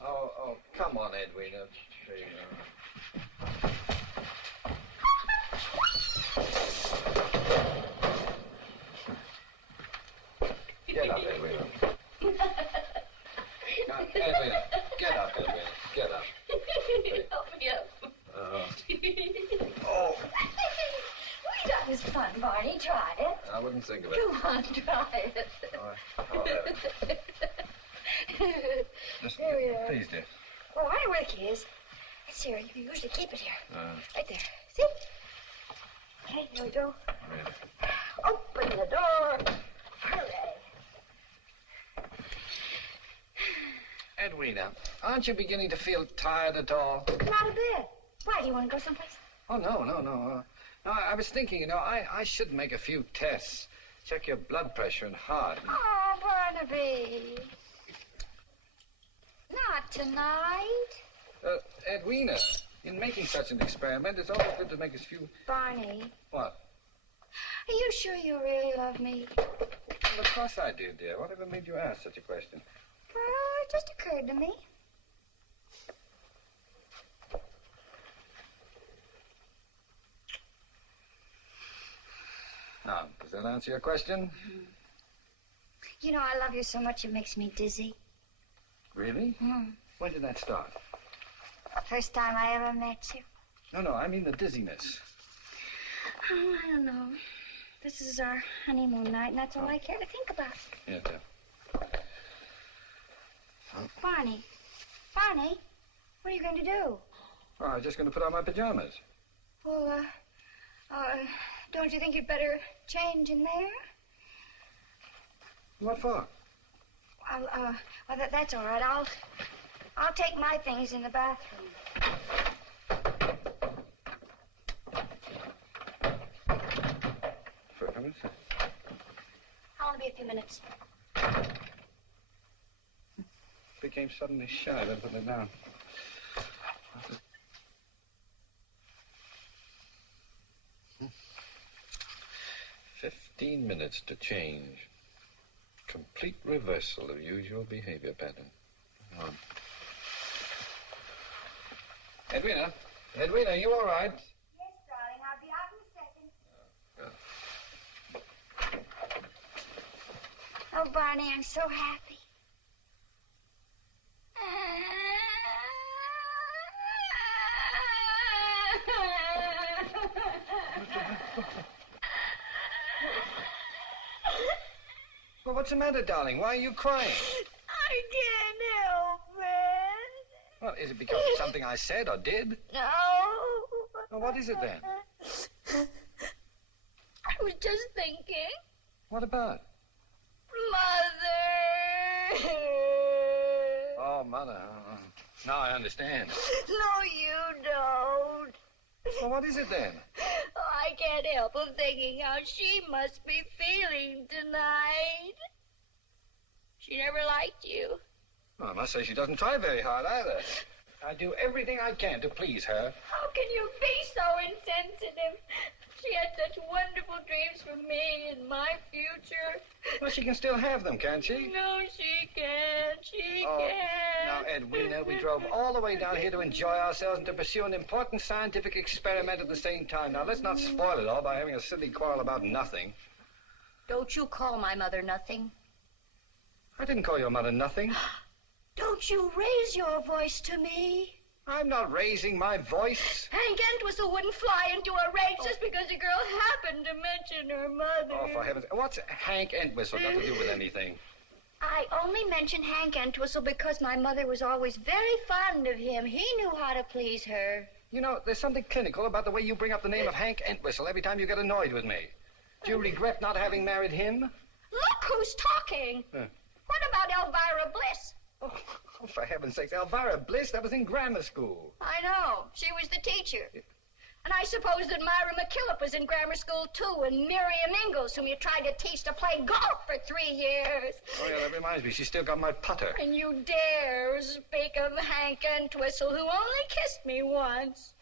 Oh, come on, Edwina. There you go. Get up, Edwina. Now, Edwina, get up, Edwina. Get up. Help me up. Oh, That was fun, Barney. Try it. I wouldn't think of it. Come on, try it. I'll have it. Just, Here we are. please, dear. Well, I know where the key is. It's here. You usually keep it here. Right there. See? Okay, here we go. Open the door. Hooray. Edwina, aren't you beginning to feel tired at all? Not a bit. Why, do you want to go someplace? Oh, no. No, I was thinking, I should make a few tests. Check your blood pressure and heart. Oh, Barnaby. Not tonight. Edwina, in making such an experiment, it's always good to make a few... Barney, What? are you sure you really love me? Well, of course I do, dear. Whatever made you ask such a question? Well, it just occurred to me. Now, does that answer your question? You know, I love you so much it makes me dizzy. Really? When did that start? First time I ever met you. No, I mean the dizziness. Oh, I don't know. This is our honeymoon night, and that's all I care to think about. Yes, dear. Barney, what are you going to do? Oh, I was just going to put on my pajamas. Well, don't you think you'd better change in there? What for? Well, that's all right. I'll take my things in the bathroom. For heaven's sake. I'll only be a few minutes. Became suddenly shy. Then put it down. 15 minutes to change. Complete reversal of usual behavior pattern. On. Edwina, are you all right? Yes, darling. I'll be out in a second. Oh, Barney, I'm so happy. Well, what's the matter, darling? Why are you crying? I can't help it. Well, is it because of something I said or did? No. Well, what is it then? I was just thinking. What about? Mother. Oh, Mother. Now I understand. No, you don't. Well, what is it then? Oh, I can't help but thinking how she must be feeling tonight. She never liked you. Well, I must say she doesn't try very hard either. I do everything I can to please her. How can you be so insensitive? She had such wonderful dreams for me and my future. Well, she can still have them, can't she? No, she can't. She can't. Now, Edwina, we drove all the way down here to enjoy ourselves and to pursue an important scientific experiment at the same time. Now, let's not spoil it all by having a silly quarrel about nothing. Don't you call my mother nothing. I didn't call your mother nothing. Don't you raise your voice to me. I'm not raising my voice. Hank Entwistle wouldn't fly into a rage just because a girl happened to mention her mother. Oh, for heaven's... What's Hank Entwistle got to do with anything? I only mentioned Hank Entwistle because my mother was always very fond of him. He knew how to please her. You know, there's something clinical about the way you bring up the name of Hank Entwistle every time you get annoyed with me. Do you regret not having married him? Look who's talking. What about Elvira Bliss? Oh, for heaven's sakes, Elvira Bliss, that was in grammar school. I know. She was the teacher. And I suppose that Myra McKillop was in grammar school, too, and Miriam Ingalls, whom you tried to teach to play golf for 3 years. Oh, yeah, that reminds me. She's still got my putter. And you dare speak of Hank Entwistle, who only kissed me once.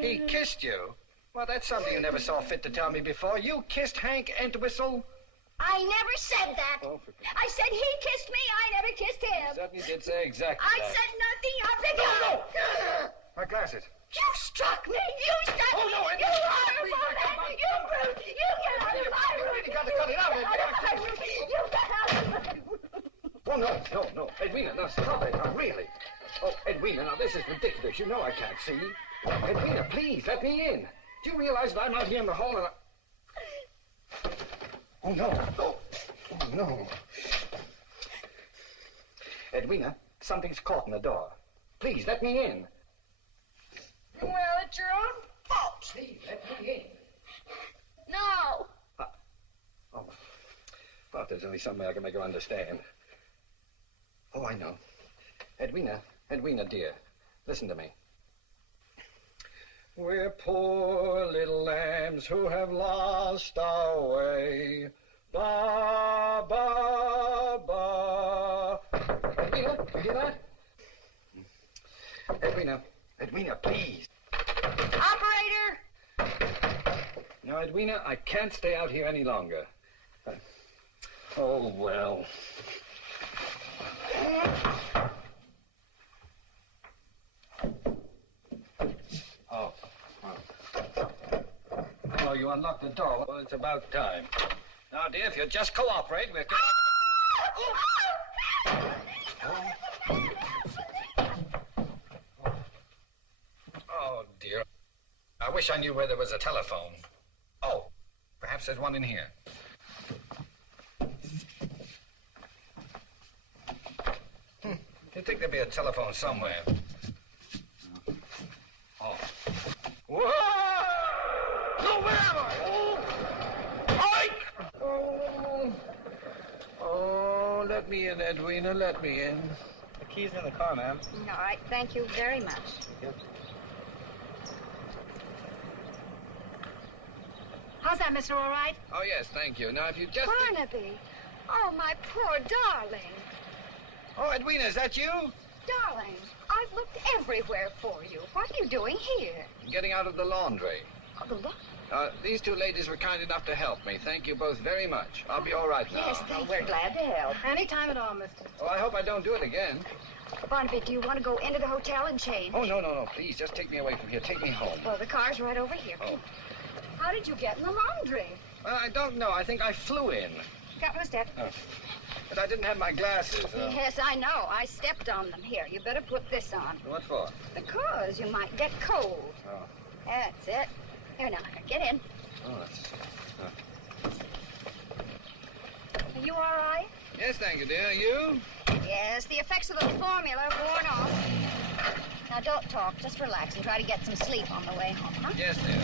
He kissed you? Well, that's something you never saw fit to tell me before. You kissed Hank Entwistle? I never said that. Oh, I said he kissed me. I never kissed him. You certainly did say exactly I that. said nothing of the kind. No! My glasses. You struck me. You struck me. No, you horrible. You brute. You get out of my room. You got to cut it out. Get out of my room. You get out of my room. Oh, no. Edwina, now stop it. Now, really. Oh, Edwina, now this is ridiculous. You know I can't see. Edwina, please, let me in. Do you realize that I'm out here in the hall and Oh, no. Oh, no. Edwina, something's caught in the door. Please, let me in. Well, it's your own fault. Please, let me in. No. Oh, well, if there's only some way I can make her understand. Oh, I know. Edwina, dear, listen to me. We're poor little lambs who have lost our way. Ba, ba, ba. Edwina, you hear that? Edwina, please. Operator! Now, Edwina, I can't stay out here any longer. Oh, well. Oh, you unlocked the door. Well, it's about time. Now, dear, if you'll just cooperate, we'll get... Oh, dear. I wish I knew where there was a telephone. Oh, perhaps there's one in here. You'd think there'd be a telephone somewhere. Oh. Whoa! No, where am I? Oh! Oh, let me in, Edwina, let me in. The key's in the car, ma'am. All right, thank you very much. Yep. How's that, mister, all right? Oh, yes, thank you. Now, if you just... Barnaby. Oh, my poor darling. Oh, Edwina, is that you? Darling, I've looked everywhere for you. What are you doing here? Getting out of the laundry. Oh, the look. These two ladies were kind enough to help me. Thank you both very much. I'll be all right now. Yes, we're glad to help. Any time at all, mister. Oh, I hope I don't do it again. Barnaby, do you want to go into the hotel and change? Oh, no. Please, just take me away from here. Take me home. Well, the car's right over here. Oh. How did you get in the laundry? Well, I don't know. I think I flew in. Couple of steps. Oh. But I didn't have my glasses. Yes, I know. I stepped on them. Here, you better put this on. What for? Because you might get cold. Oh. That's it. Here now, get in. Oh, that's... Are you all right? Yes, thank you, dear. You? Yes, the effects of the formula are worn off. Now, don't talk. Just relax and try to get some sleep on the way home, huh? Yes, dear.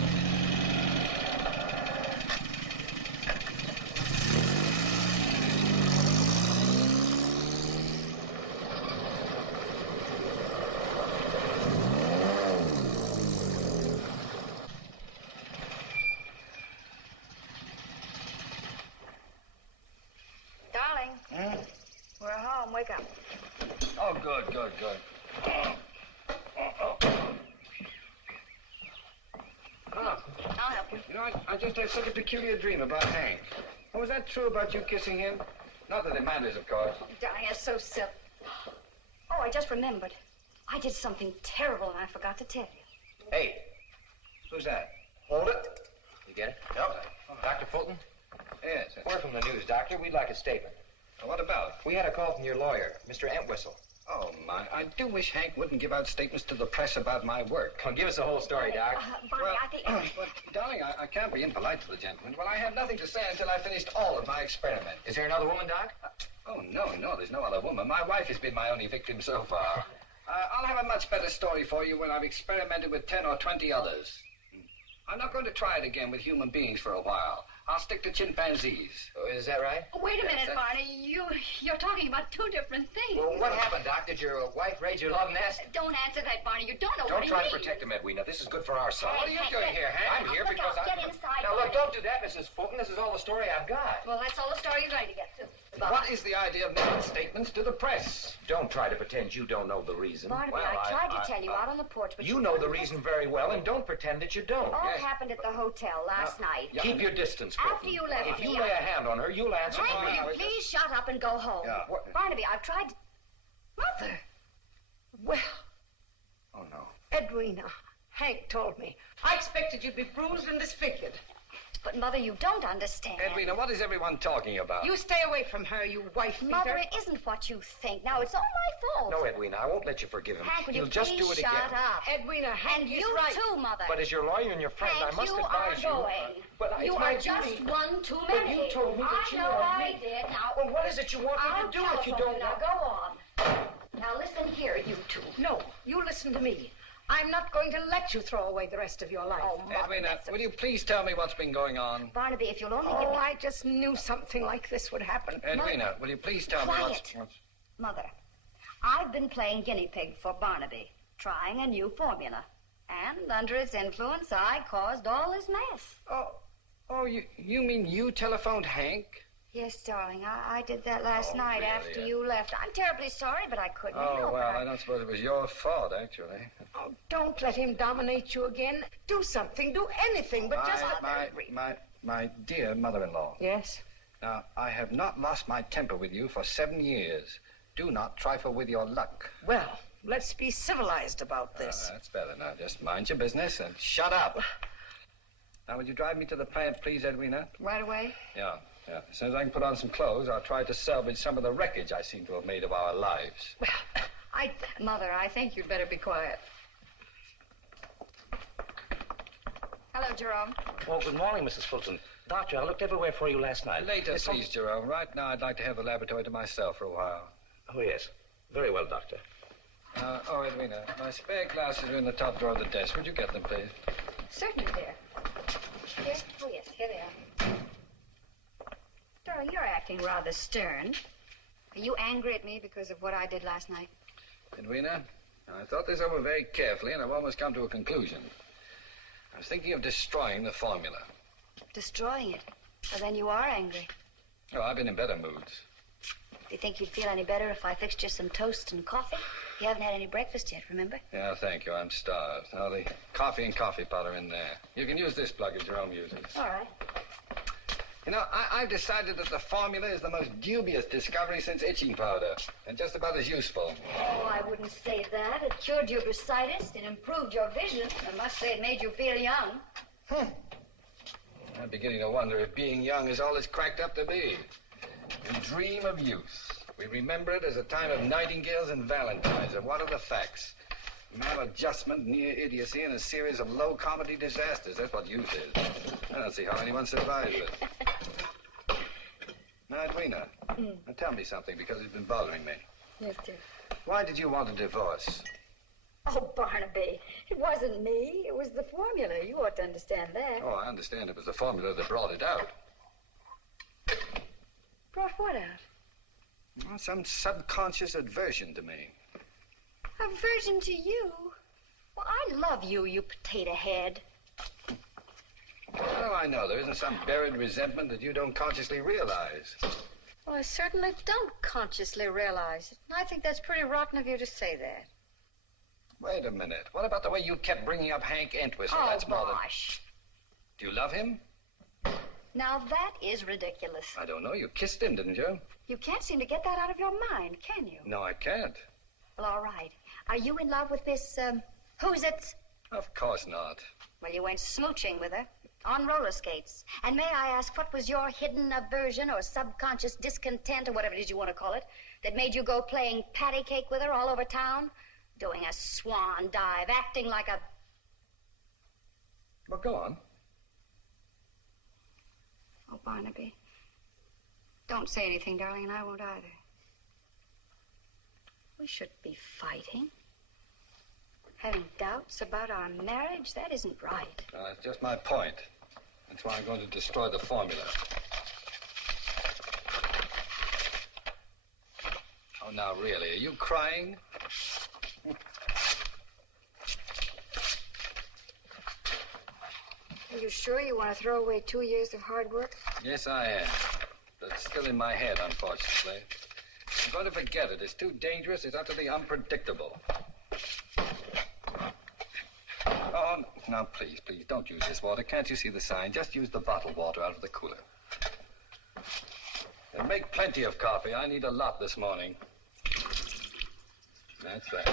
Darling, we're home. Wake up. Oh, good. I'll help you. You know, I just had such a peculiar dream about Hank. Oh, was that true about you kissing him? Not that it matters, of course. Darling, that's so silly. Oh, I just remembered. I did something terrible and I forgot to tell you. Hey, who's that? Hold it. You get it? Yep. Dr. Fulton? Yes. We're from the news, Doctor. We'd like a statement. What about? We had a call from your lawyer, Mr. Entwistle. Oh, my. I do wish Hank wouldn't give out statements to the press about my work. Come, give us the whole story, Doc. Barney, Well, I think... but, darling, I can't be impolite to the gentleman. Well, I have nothing to say until I finished all of my experiment. Is there another woman, Doc? Oh, no, there's no other woman. My wife has been my only victim so far. I'll have a much better story for you when I've experimented with 10 or 20 others. I'm not going to try it again with human beings for a while. I'll stick to chimpanzees. Oh, is that right? Wait a minute, Barney. You're talking about two different things. Well, what happened, Doc? Did your wife raid your love nest? Don't answer that, Barney. You don't know Don't what he try means. to protect him, Edwina. This is good for our son. What are you doing here, Hank? I'm here Look because out. I... Get inside, Now, look, Barney. don't do that, Mrs. Fulton. This is all the story I've got. Well, that's all the story you're going to get to. What is the idea of making statements to the press? Don't try to pretend you don't know the reason. Barnaby, I tried to tell you out on the porch, but You know the reason very well, and don't pretend that you don't. All happened at the hotel last night. Keep your distance, Fulton. After you left If me, you lay a hand on her, you'll answer Hank, for will me. you please shut up and go home? Yeah. Barnaby, I've tried to... Mother. Well, Oh, no. Edwina, Hank told me. I expected you'd be bruised and disfigured. But, Mother, you don't understand. Edwina, what is everyone talking about? You stay away from her, you wife-beater. Mother, it isn't what you think. Now, it's all my fault. No, Edwina, I won't let you forgive him. Hank, will He'll you just please do it shut again. up? Edwina, Hank And is you right. too, Mother. But as your lawyer and your friend, Hank, I must you advise are going. But You it's my are just duty. one too But many. you told me that I you know were I me. did. Now, Well, what is it you want me I'll to do if you telephone don't Now, want... go on. Now, listen here, you two. No, you listen to me. I'm not going to let you throw away the rest of your life. Oh, Mother, Edwina, will you please tell me what's been going on? Barnaby, if you'll only give Oh, me... I just knew something like this would happen. Edwina, will you please tell me Quiet. what's... Mother, I've been playing guinea pig for Barnaby, trying a new formula. And under its influence, I caused all this mess. Oh, you mean you telephoned Hank? Yes, darling, I did that last night really? after you left. I'm terribly sorry, but I couldn't Oh, help well, it. I don't suppose it was your fault, actually. Oh, don't let him dominate you again. Do something, do anything, but just... My dear mother-in-law. Yes? Now, I have not lost my temper with you for 7 years. Do not trifle with your luck. Well, let's be civilized about this. That's better now. Just mind your business and shut up. Now, would you drive me to the plant, please, Edwina? Right away? Yeah. As soon as I can put on some clothes, I'll try to salvage some of the wreckage I seem to have made of our lives. Mother, I think you'd better be quiet. Hello, Jerome. Oh, good morning, Mrs. Fulton. Doctor, I looked everywhere for you last night. Later, please, Jerome. Right now, I'd like to have the laboratory to myself for a while. Oh, yes. Very well, Doctor. Edwina, my spare glasses are in the top drawer of the desk. Would you get them, please? Certainly, dear. Here? Oh, yes, here they are. Darling, you're acting rather stern. Are you angry at me because of what I did last night? Edwina, I thought this over very carefully, and I've almost come to a conclusion. I was thinking of destroying the formula. Destroying it? Well, then you are angry. Oh, I've been in better moods. Do you think you'd feel any better if I fixed you some toast and coffee? You haven't had any breakfast yet, remember? Yeah, thank you. I'm starved. Now, the coffee and coffee pot are in there. You can use this plug as Jerome uses. All right. You know, I've decided that the formula is the most dubious discovery since itching powder, and just about as useful. Oh, I wouldn't say that. It cured your bursitis. It improved your vision. I must say it made you feel young. I'm beginning to wonder if being young is all it's cracked up to be. We dream of youth. We remember it as a time of nightingales and valentines. And what are the facts? Maladjustment, near idiocy, and a series of low comedy disasters. That's what youth is. I don't see how anyone survives it. Now, Edwina, now tell me something, because it's been bothering me. Yes, dear. Why did you want a divorce? Oh, Barnaby, it wasn't me. It was the formula. You ought to understand that. Oh, I understand it was the formula that brought it out. Brought what out? Well, some subconscious aversion to me. Aversion to you? Well, I love you, you potato head. Well, I know there isn't some buried resentment that you don't consciously realize. Well, I certainly don't consciously realize it. And I think that's pretty rotten of you to say that. Wait a minute. What about the way you kept bringing up Hank Entwistle? Oh, That's more than... gosh. Do you love him? Now, that is ridiculous. I don't know. You kissed him, didn't you? You can't seem to get that out of your mind, can you? No, I can't. Well, all right. Are you in love with Miss, who's it? Of course not. Well, you went smooching with her on roller skates. And may I ask, what was your hidden aversion or subconscious discontent or whatever it is you want to call it that made you go playing patty cake with her all over town? Doing a swan dive, acting like a... Well, go on. Oh, Barnaby, don't say anything, darling, and I won't either. We shouldn't be fighting. Having doubts about our marriage, that isn't right. That's just my point. That's why I'm going to destroy the formula. Oh, now, really, are you crying? Are you sure you want to throw away 2 years of hard work? Yes, I am. But it's still in my head, unfortunately. I'm going to forget it. It's too dangerous. It's utterly unpredictable. Oh, now, please, don't use this water. Can't you see the sign? Just use the bottled water out of the cooler. And make plenty of coffee. I need a lot this morning. That's that.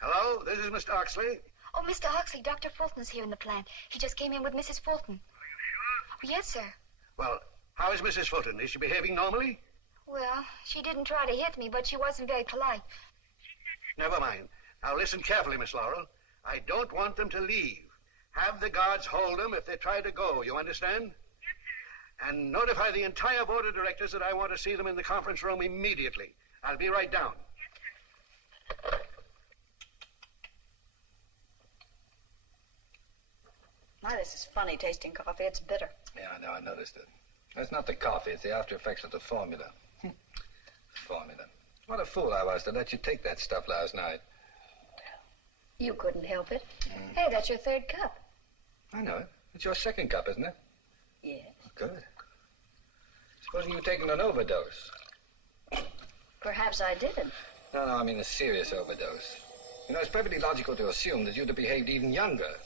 Hello, this is Mr. Oxley. Oh, Mr. Oxley, Dr. Fulton's here in the plant. He just came in with Mrs. Fulton. Are you sure? Yes, sir. Well, how is Mrs. Fulton? Is she behaving normally? Well, she didn't try to hit me, but she wasn't very polite. Never mind. Now listen carefully, Miss Laurel. I don't want them to leave. Have the guards hold them if they try to go. You understand? Yes, sir. And notify the entire board of directors that I want to see them in the conference room immediately. I'll be right down. Yes, sir. My, this is funny tasting coffee. It's bitter. Yeah, I know. I noticed it. It's not the coffee. It's the after effects of the formula. Formula. What a fool I was to let you take that stuff last night. You couldn't help it. Hey, that's your third cup. I know it. It's your second cup, isn't it? Yes. Good. Supposing you've taken an overdose. Perhaps I didn't. No, I mean a serious overdose. You know, it's perfectly logical to assume that you'd have behaved even younger.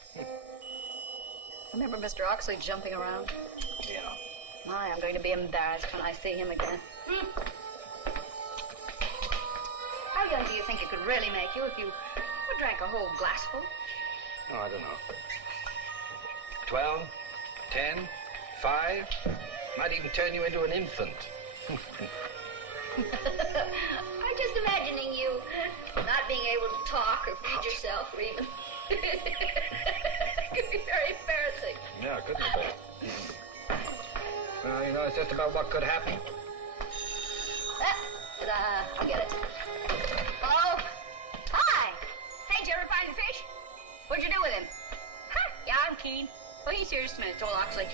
Remember Mr. Oxley jumping around? Yeah. My, I'm going to be embarrassed when I see him again. How young do you think it could really make you if you drank a whole glassful? Oh, I don't know. 12, 10, 5. Might even turn you into an infant. I'm just imagining you not being able to talk or feed yourself or even... It could be very embarrassing. Yeah, couldn't it be? Well, you know, it's just about what could happen. I'll get it. Hello? Hi! Hey, did you ever find the fish? What'd you do with him? Huh? Yeah, I'm keen. Oh, he's here just a minute, told Oxley.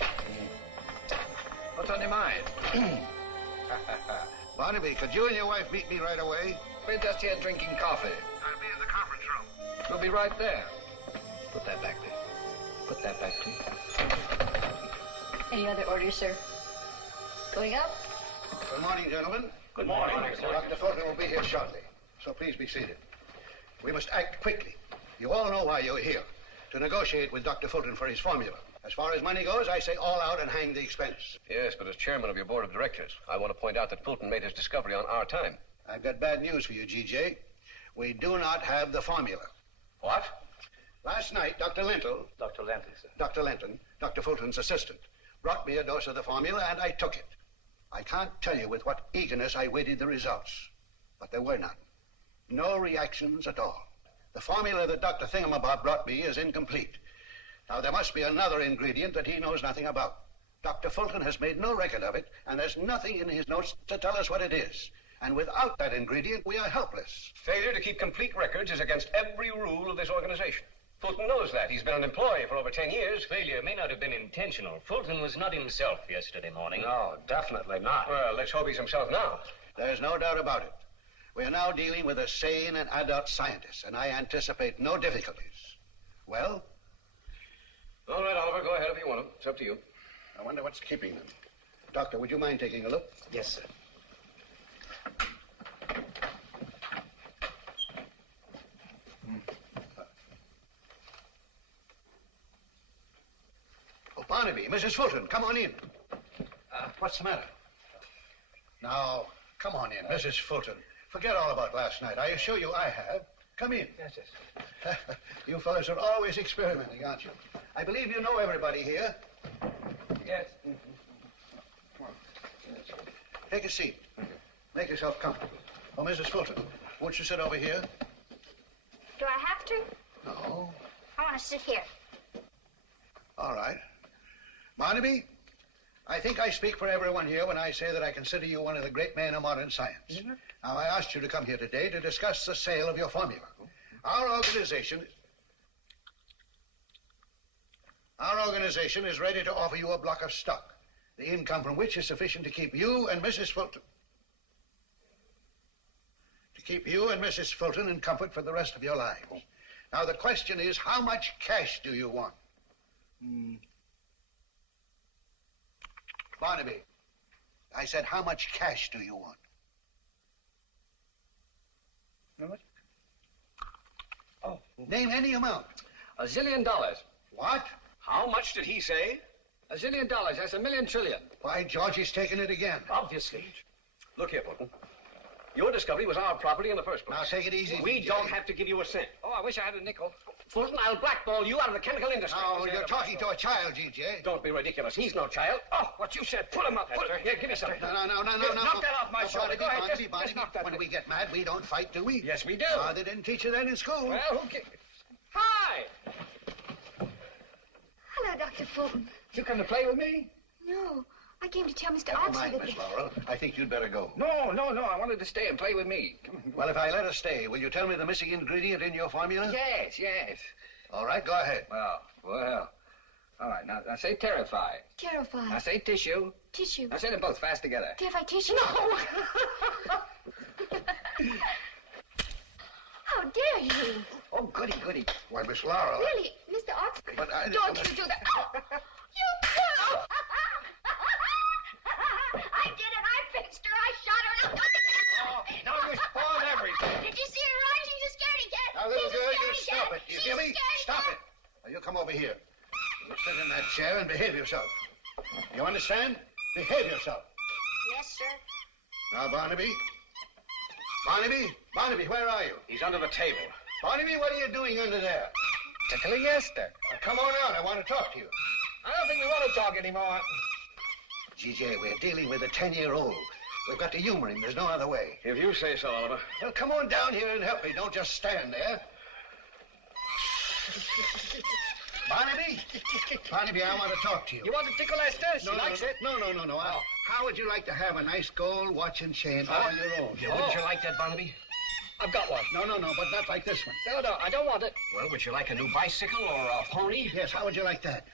What's on your mind? Barnaby, could you and your wife meet me right away? We're just here drinking coffee. I'll be in the conference room. We'll be right there. Put that back, please. Put that back, please. Any other orders, sir? Going up? Good morning, gentlemen. Good morning, sir. Dr. Fulton will be here shortly, so please be seated. We must act quickly. You all know why you're here, to negotiate with Dr. Fulton for his formula. As far as money goes, I say all out and hang the expense. Yes, but as chairman of your board of directors, I want to point out that Fulton made his discovery on our time. I've got bad news for you, G.J. We do not have the formula. What? Last night, Dr. Linton, Dr. Lenton, sir. Dr. Linton, Dr. Fulton's assistant, brought me a dose of the formula, and I took it. I can't tell you with what eagerness I waited the results, but there were none. No reactions at all. The formula that Dr. Thingamabob brought me is incomplete. Now, there must be another ingredient that he knows nothing about. Dr. Fulton has made no record of it, and there's nothing in his notes to tell us what it is. And without that ingredient, we are helpless. Failure to keep complete records is against every rule of this organization. Fulton knows that. He's been an employee for over 10 years. Failure may not have been intentional. Fulton was not himself yesterday morning. No, definitely not. Well, let's hope he's himself now. There's no doubt about it. We are now dealing with a sane and adult scientist, and I anticipate no difficulties. Well? All right, Oliver, go ahead if you want to. It's up to you. I wonder what's keeping them. Doctor, would you mind taking a look? Yes, sir. Oh, Barnaby, Mrs. Fulton, come on in. What's the matter? Now, come on in, Mrs. Fulton. Forget all about last night. I assure you I have. Come in. Yes, yes. You fellows are always experimenting, aren't you? I believe you know everybody here. Yes. Take a seat. Make yourself comfortable. Oh, Mrs. Fulton, won't you sit over here? Do I have to? No. I want to sit here. All right. Barnaby, I think I speak for everyone here when I say that I consider you one of the great men of modern science. Mm-hmm. Now, I asked you to come here today to discuss the sale of your formula. Our organization is ready to offer you a block of stock, the income from which is sufficient to keep you and Mrs. Fulton in comfort for the rest of your lives. Now, the question is, how much cash do you want? Barnaby, I said, how much cash do you want? How much? Oh. Name any amount. $1 zillion. What? How much did he say? $1 zillion. That's $1 million trillion. Why, George, he's taken it again. Obviously. Look here, Fulton. Your discovery was our property in the first place. Now, take it easy. We don't have to give you a cent. Oh, I wish I had a nickel. Fulton, I'll blackball you out of the chemical industry. Oh, you're talking to a child, G.J. Don't be ridiculous. He's no child. Oh, what you said. Put him up. Here, give me something. No. Knock that off my shoulder. Go ahead. Just knock that. When we get mad, we don't fight, do we? Yes, we do. They didn't teach you that in school. Well, who cares? Hi! Hello, Dr. Fulton. You come to play with me? No, I came to tell Mr. Never Oxley mind, that... Miss Laurel. I think you'd better go. No. I wanted to stay and play with me. Well, if I let her stay, will you tell me the missing ingredient in your formula? Yes. All right, go ahead. Well. All right, now say terrify. Terrify. Now say tissue. Tissue. Now say them both fast together. Terrify tissue? No! How dare you? Oh, goody. Why, Miss Laurel... Really, Mr. Oxley? But Don't you do that. Oh, you do! I did it. I fixed her. I shot her. Oh, now you spoiled everything. Did you see her run? She's a scaredy cat. Now, little She's a girl, you scaredy stop cat. it. You She's hear me? a scaredy Stop cat. it. Now, you come over here. You sit in that chair and behave yourself. You understand? Behave yourself. Yes, sir. Now, Barnaby, where are you? He's under the table. Barnaby, what are you doing under there? Tickling Esther. Come on out. I want to talk to you. I don't think we want to talk anymore. G.J., we're dealing with a 10-year-old. We've got to humor him. There's no other way. If you say so, Oliver. Well, come on down here and help me. Don't just stand there. Barnaby, I want to talk to you. You want to tickle Esther? She likes it. No. Oh. How would you like to have a nice gold watch and chain all on your own? Wouldn't you like that, Barnaby? I've got one. No, but not like this one. No, I don't want it. Well, would you like a new bicycle or a pony? Yes, how would you like that?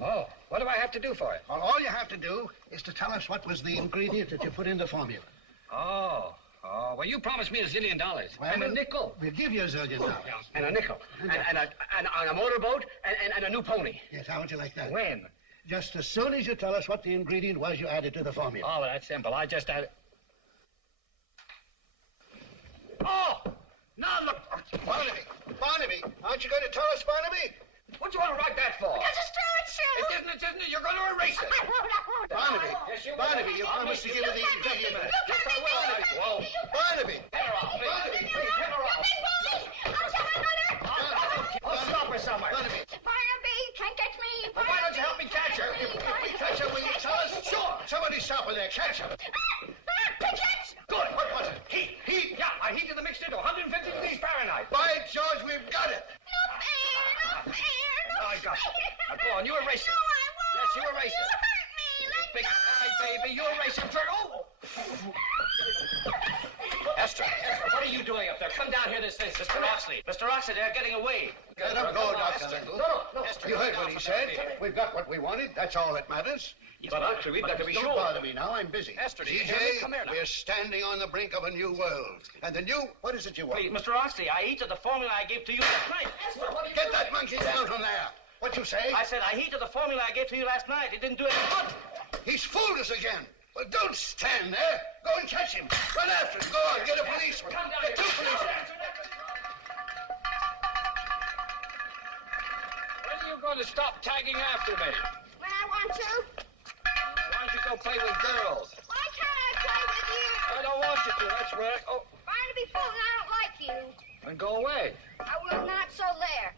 Oh, what do I have to do for it? Well, all you have to do is to tell us what was the ingredient that you put in the formula. Oh, well, you promised me $1 zillion. Well, and a nickel. We'll give you $1 zillion. And a nickel. And a motorboat and a new pony. Yes, how would you like that? When? Just as soon as you tell us what the ingredient was you added to the formula. Oh, well, that's simple. I just added... Oh! Now look... Barnaby, aren't you going to tell us, Barnaby? What do you want to write that for? Because it's true, it's true. It isn't. You're going to erase it. I won't. Barnaby, Yes, you will. Barnaby, you promised to give her the ingredient. Yes, I will. Whoa. Barnaby! Get her off, please. Please, get her off. I'll tell my mother. I'll stop her somewhere. Barnaby, Barnaby, can't catch me. Well, why don't you help me catch her? if we catch her, will you tell us? Sure. Somebody stop her there. Catch her. Pigeons. Good. What was it? Heat. Yeah, I heated the mixture to 150 degrees Fahrenheit. By George, we've got it. No fair. I got it. Now, go on, you erase it. No, I won't. Yes, you erase it. You hurt me. big baby. You're racing for... Oh! Esther, what are you doing up there? Come down here this instant. Mr. Oxley. Mr. Oxley, they're getting away. Let him go, Dr. Lingle. No. You heard what he said. We've got what we wanted. That's all that matters. But actually, we've got to be sure. Don't bother me now. I'm busy. Esther, do you hear me? Come here now. We're standing on the brink of a new world. And the new... What is it you want? Please, Mr. Oxley, I heeded the formula I gave to you last night. Esther, get that monkey down from there. What you say? I said I heeded the formula I gave to you last night. It didn't do any good. He's fooled us again. Well, don't stand there. Go and catch him. Run after him. Go on, get a policeman. Get two policemen. When are you going to stop tagging after me? When I want to. Why don't you go play with girls? Why can't I play with you? I don't want you to. That's right. Oh, Barnaby Fulton, I don't like you. then go away. I will not, so there.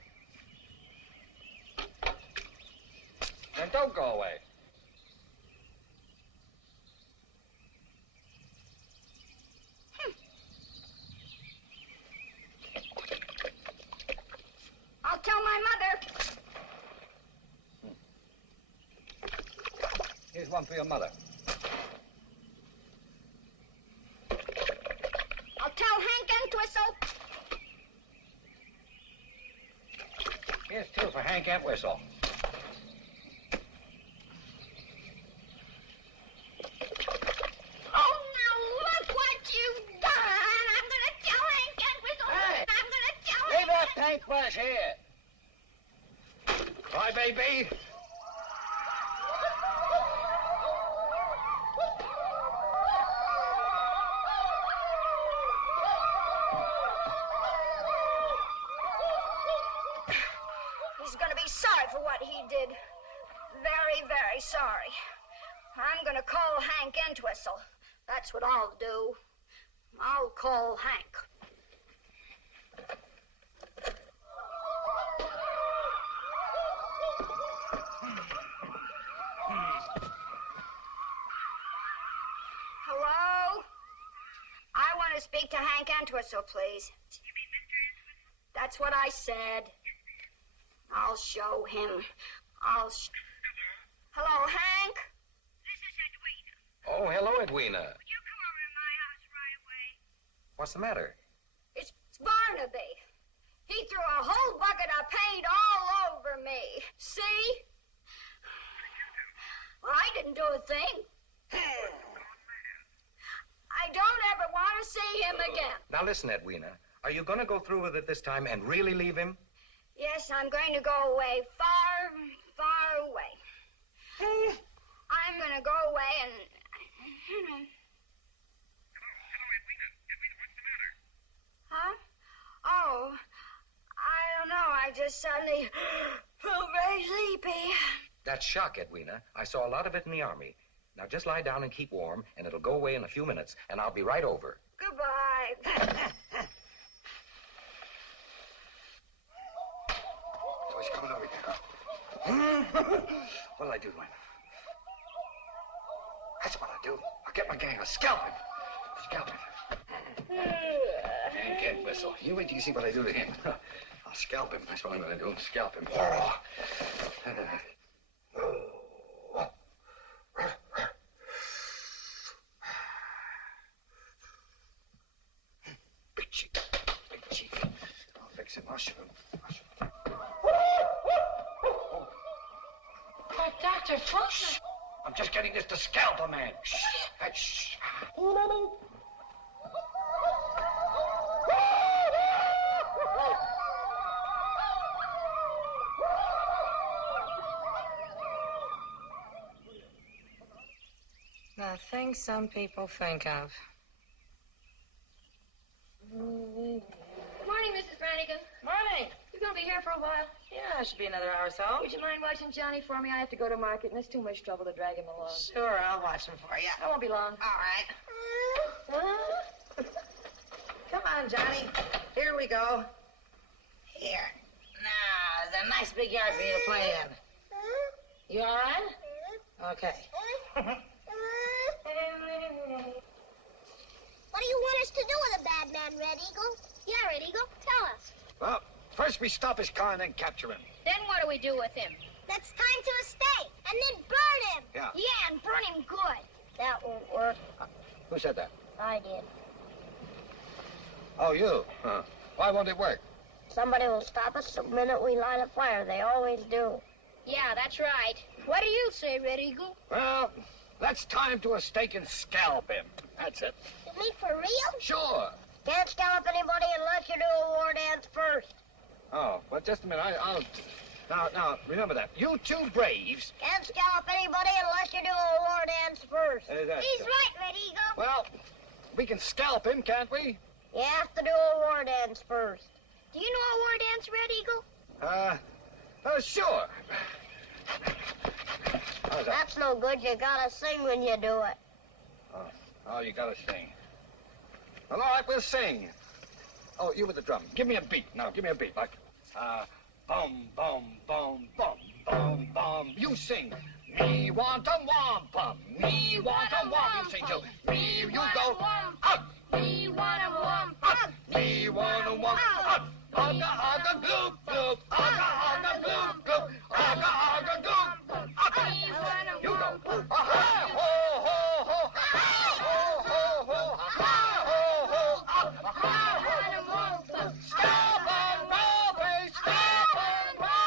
Then don't go away. I'll tell my mother. Here's one for your mother. I'll tell Hank Entwistle. Here's two for Hank Entwistle. Oh, now look what you've done. I'm going to tell Hank Entwistle. Hey! I'm going to tell Leave him. that paintbrush here. Bye, baby. He's going to be sorry for what he did. Very, very sorry. I'm going to call Hank Entwistle. That's what I'll do. I'll call Hank. Hello? I want to speak to Hank Entwistle, please. You mean Mr. Entwistle? That's what I said. I'll show him. Hello, Hank? This is Edwina. Oh, hello, Edwina. Would you come over to my house right away? What's the matter? It's Barnaby. He threw a whole bucket of paint all over me. See? Well, I didn't do a thing. I don't ever want to see him again. Now listen, Edwina. Are you going to go through with it this time and really leave him? Yes, I'm going to go away far, far away. I'm going to go away and... Hello, Edwina. Edwina, what's the matter? Huh? Oh, I don't know. I just suddenly felt very sleepy. That's shock, Edwina. I saw a lot of it in the Army. Now just lie down and keep warm, and it'll go away in a few minutes, and I'll be right over. Goodbye. Oh, he's coming over here. What'll I do to him? That's what I'll do. I'll get my gang. I'll scalp him. Scalp him. Hank Entwistle. You wait till you see what I do to him. I'll scalp him. That's what I'm going to do. Scalp him. Big cheek. Big cheek. I'll fix him. I'll shoot him. Oh, Dr. Fulton. I'm just getting this to scalp a man. Shh. Hey, shh. The things some people think of. Morning, Mrs. Brannigan. Morning. You gonna be here for a while? Yeah, it should be another hour or so. Would you mind watching Johnny for me? I have to go to market, and it's too much trouble to drag him along. Sure, I'll watch him for you. I won't be long. All right. Come on, Johnny. Here we go. Here. Now, there's a nice big yard for you to play in. You all right? Okay. What do you want us to do with a bad man, Red Eagle? Yeah, Red Eagle, tell us. Well, first we stop his car and then capture him. Then what do we do with him? That's time to a stake. And then burn him. Yeah. Yeah, and burn him good. That won't work. Who said that? I did. Oh, you. Why won't it work? Somebody will stop us the minute we light a fire. They always do. Yeah, that's right. What do you say, Red Eagle? Well, let's tie him to a stake and scalp him. That's it. You mean for real? Sure. Can't scallop anybody unless you do a war dance first. Oh, well, just a minute. I'll... Now, remember that. You two braves... Can't scallop anybody unless you do a war dance first. He's right, Red Eagle. Well, we can scalp him, can't we? You have to do a war dance first. Do you know a war dance, Red Eagle? Sure. How's that? That's no good. You gotta sing when you do it. Oh, you gotta sing. Well, all right, we'll sing. Oh, you with the drum. Give me a beat. Now, give me a beat. Like, bum, bum, bum, bum, bum, bum. You sing. Me want a wampum. Me want a wampum. You sing too. Me, you go. Up. Me want a wampum. Me want a wampum. Up. Aga, aga, gloop, gloop. Aga, aga, gloop, gloop. Aga, aga, gloop. Up. You go. Aha, ho, ho, ho. Ha, ho, ho, ho. Ha, ho, ho. Up. Ha, ho, ho. Stop and roll, stop and roll. Step up.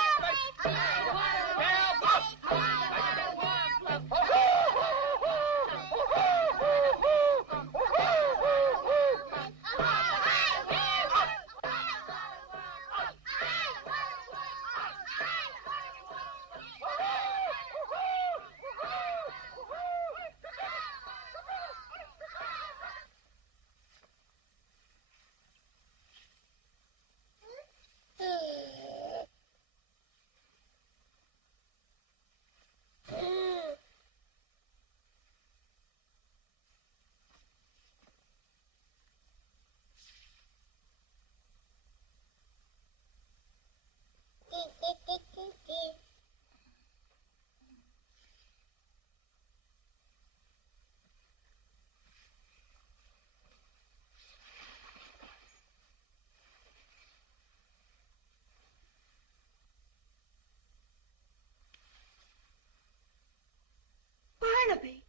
Barnaby.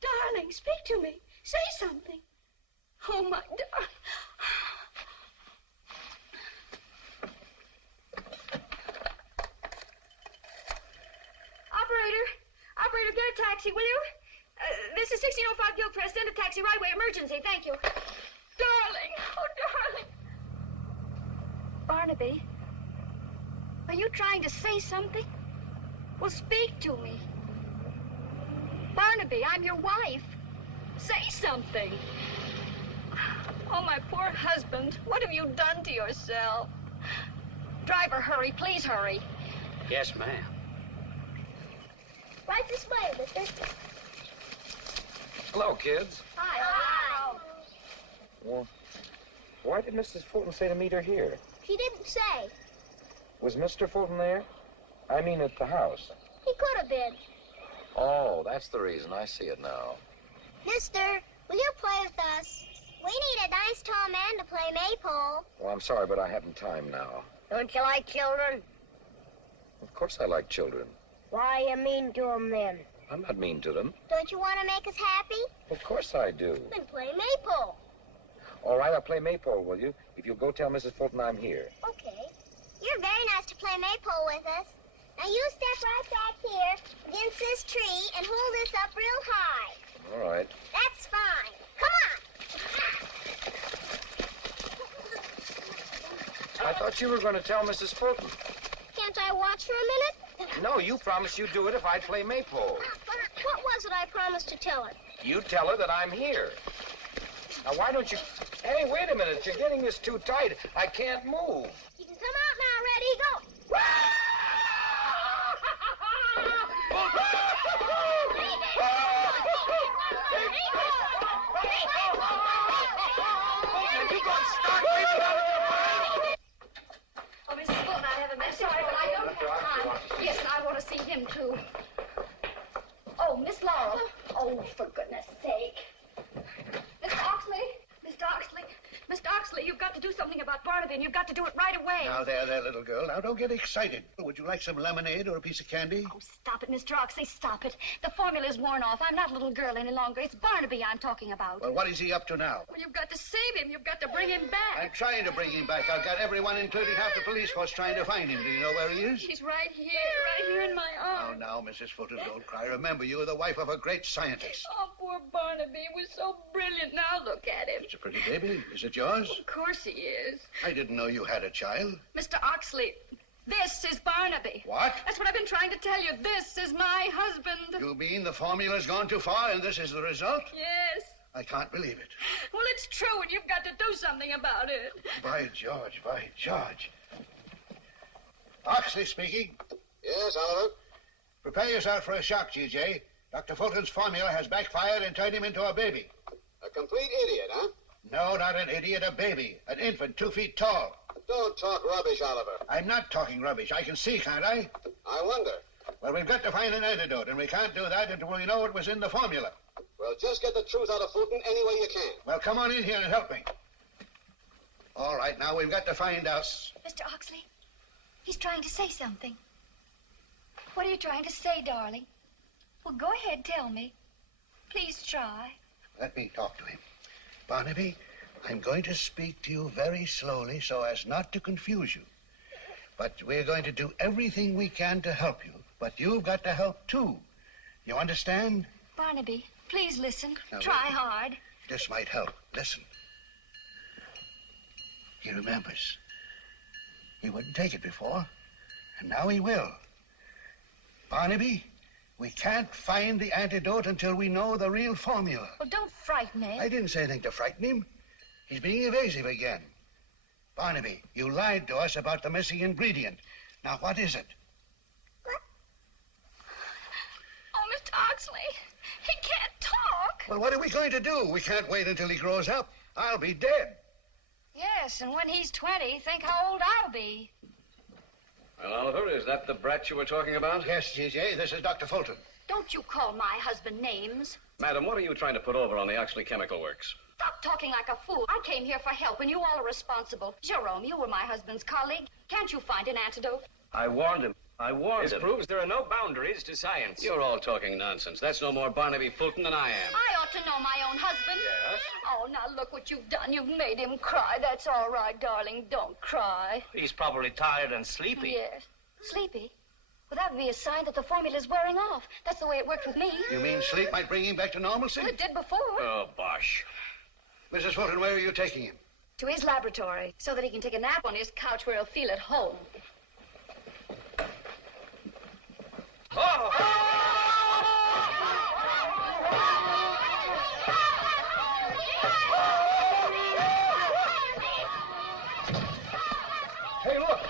Darling, speak to me. Say something. Oh, my darling. Operator, get a taxi, will you? This is 1605 Gilchrist. Send a taxi right away. Emergency. Thank you. Darling. Oh, darling. Barnaby, are you trying to say something? Well, speak to me. Barnaby, I'm your wife. Say something. Oh, my poor husband. What have you done to yourself? Driver, hurry. Please hurry. Yes, ma'am. Right this way, mister. Hello, kids. Hi. Well, why did Mrs. Fulton say to meet her here? She didn't say. Was Mr. Fulton there? I mean, at the house. He could have been. Oh, that's the reason. I see it now. Mister, will you play with us? We need a nice tall man to play maypole. Well, I'm sorry, but I haven't time now. Don't you like children? Of course I like children. Why are you mean to them then? I'm not mean to them. Don't you want to make us happy? Of course I do. Then play maypole. All right, I'll play maypole, will you? If you'll go tell Mrs. Fulton I'm here. Okay. You're very nice to play maypole with us. Now you step right back here against this tree and hold this up real high. All right. That's fine. Come on. I thought you were going to tell Mrs. Fulton. Can't I watch for a minute? No, you promised you'd do it if I'd play maypole. What was it I promised to tell her? You tell her that I'm here. Now, why don't you... Hey, wait a minute. You're getting this too tight. I can't move. You can come out now, Red Eagle. Oh, Mrs. Fulton, I have a message. Sorry, but I don't have time. Yes, I want to see him, too. Oh, Miss Laurel. Oh, for goodness sake. Mr. Oxley. Mr. Oxley. Mr. Oxley. Oxley, you've got to do something about Barnaby, and you've got to do it right away. Now, there, little girl. Now, don't get excited. Would you like some lemonade or a piece of candy? Oh, stop it, Mr. Oxley, stop it. The formula's worn off. I'm not a little girl any longer. It's Barnaby I'm talking about. Well, what is he up to now? Well, you've got to save him. You've got to bring him back. I'm trying to bring him back. I've got everyone, including half the police force, trying to find him. Do you know where he is? He's right here in my arms. Now, Mrs. Fulton, don't cry. Remember, you are the wife of a great scientist. Oh, poor Barnaby. He was so brilliant. Now look at him. It's a pretty baby. Is it yours? Of course he is. I didn't know you had a child. Mr. Oxley, this is Barnaby. What? That's what I've been trying to tell you. This is my husband. You mean the formula's gone too far and this is the result? Yes. I can't believe it. Well, it's true, and you've got to do something about it. By George, by George. Oxley speaking. Yes, Oliver? Prepare yourself for a shock, G.J. Dr. Fulton's formula has backfired and turned him into a baby. A complete idiot, huh? No, not an idiot, a baby. An infant, 2 feet tall. Don't talk rubbish, Oliver. I'm not talking rubbish. I can see, can't I? I wonder. Well, we've got to find an antidote, and we can't do that until we know what was in the formula. Well, just get the truth out of Fulton any way you can. Well, come on in here and help me. All right, now we've got to find out. Mr. Oxley, he's trying to say something. What are you trying to say, darling? Well, go ahead, tell me. Please try. Let me talk to him. Barnaby, I'm going to speak to you very slowly so as not to confuse you. But we're going to do everything we can to help you. But you've got to help, too. You understand? Barnaby, please listen. Now, try wait. hard. This might help. Listen. He remembers. He wouldn't take it before, and now he will. Barnaby, we can't find the antidote until we know the real formula. Well, don't frighten him. I didn't say anything to frighten him. He's being evasive again. Barnaby, you lied to us about the missing ingredient. Now, what is it? Oh, Mr. Oxley, he can't talk. Well, what are we going to do? We can't wait until he grows up. I'll be dead. Yes, and when he's 20, think how old I'll be. Well, Oliver, is that the brat you were talking about? Yes, G.J., this is Dr. Fulton. Don't you call my husband names. Madam, what are you trying to put over on the Oxley Chemical Works? Stop talking like a fool. I came here for help, and you all are responsible. Jerome, you were my husband's colleague. Can't you find an antidote? I warned him. This proves there are no boundaries to science. You're all talking nonsense. That's no more Barnaby Fulton than I am. I ought to know my own husband. Yes? Oh, now look what you've done. You've made him cry. That's all right, darling. Don't cry. He's probably tired and sleepy. Yes. Sleepy? Well, that would be a sign that the formula's wearing off. That's the way it worked with me. You mean sleep might bring him back to normalcy? Well, it did before. Oh, bosh. Mrs. Fulton, where are you taking him? To his laboratory, so that he can take a nap on his couch where he'll feel at home. Oh! Hey, look.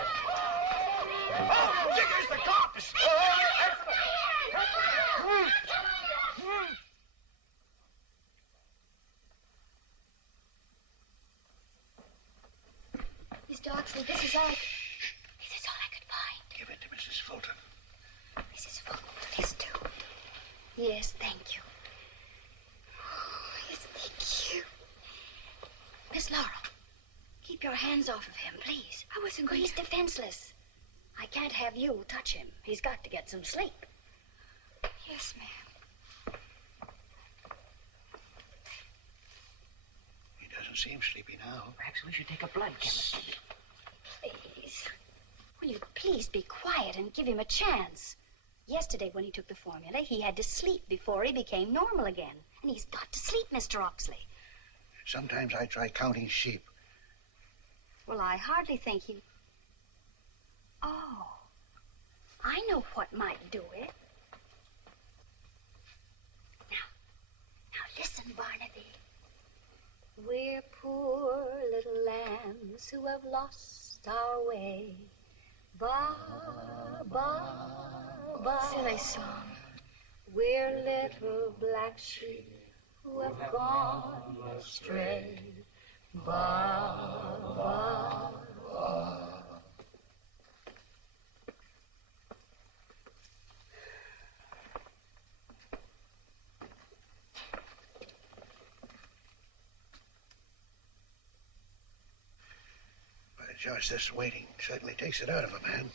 Oh, there's the cops! Mr. Oxley, this is all I could find. Give it to Mrs. Fulton. Mrs. Fulton, please do. Yes, thank you. Oh, isn't he cute? Miss Laurel, keep your hands off of him, please. I wasn't going He's defenseless. I can't have you touch him. He's got to get some sleep. Yes, ma'am. He doesn't seem sleepy now. Perhaps we should take a blood chemistry. Please. Will you please be quiet and give him a chance? Yesterday, when he took the formula, he had to sleep before he became normal again. And he's got to sleep, Mr. Oxley. Sometimes I try counting sheep. Well, I hardly think he... Oh, I know what might do it. Now listen, Barnaby. We're poor little lambs who have lost our way. Ba, ba, ba. Silly song. We're little black sheep who have gone astray. Ba, ba, ba. Just this waiting certainly takes it out of a man.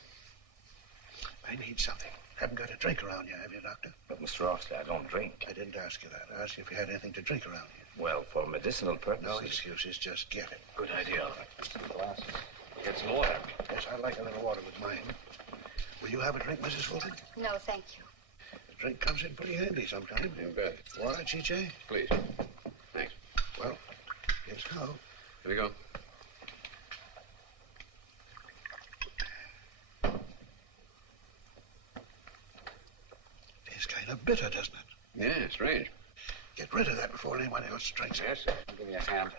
I need something. Haven't got a drink around you, have you, Doctor? But, Mr. Oxley, I don't drink. I didn't ask you that. I asked you if you had anything to drink around you. Well, for medicinal purposes. No excuses, just get it. Good idea. Some glasses. Get some water. Yes, I'd like a little water with mine. Will you have a drink, Mrs. Fulton? No, thank you. The drink comes in pretty handy sometimes. You bet. Water, Chiche? Please. Thanks. Well, yes, how? Here we go. Tastes kind of bitter, doesn't it? Yeah, strange. Get rid of that before anyone else drinks it. Yes, sir. I'll give you a hand.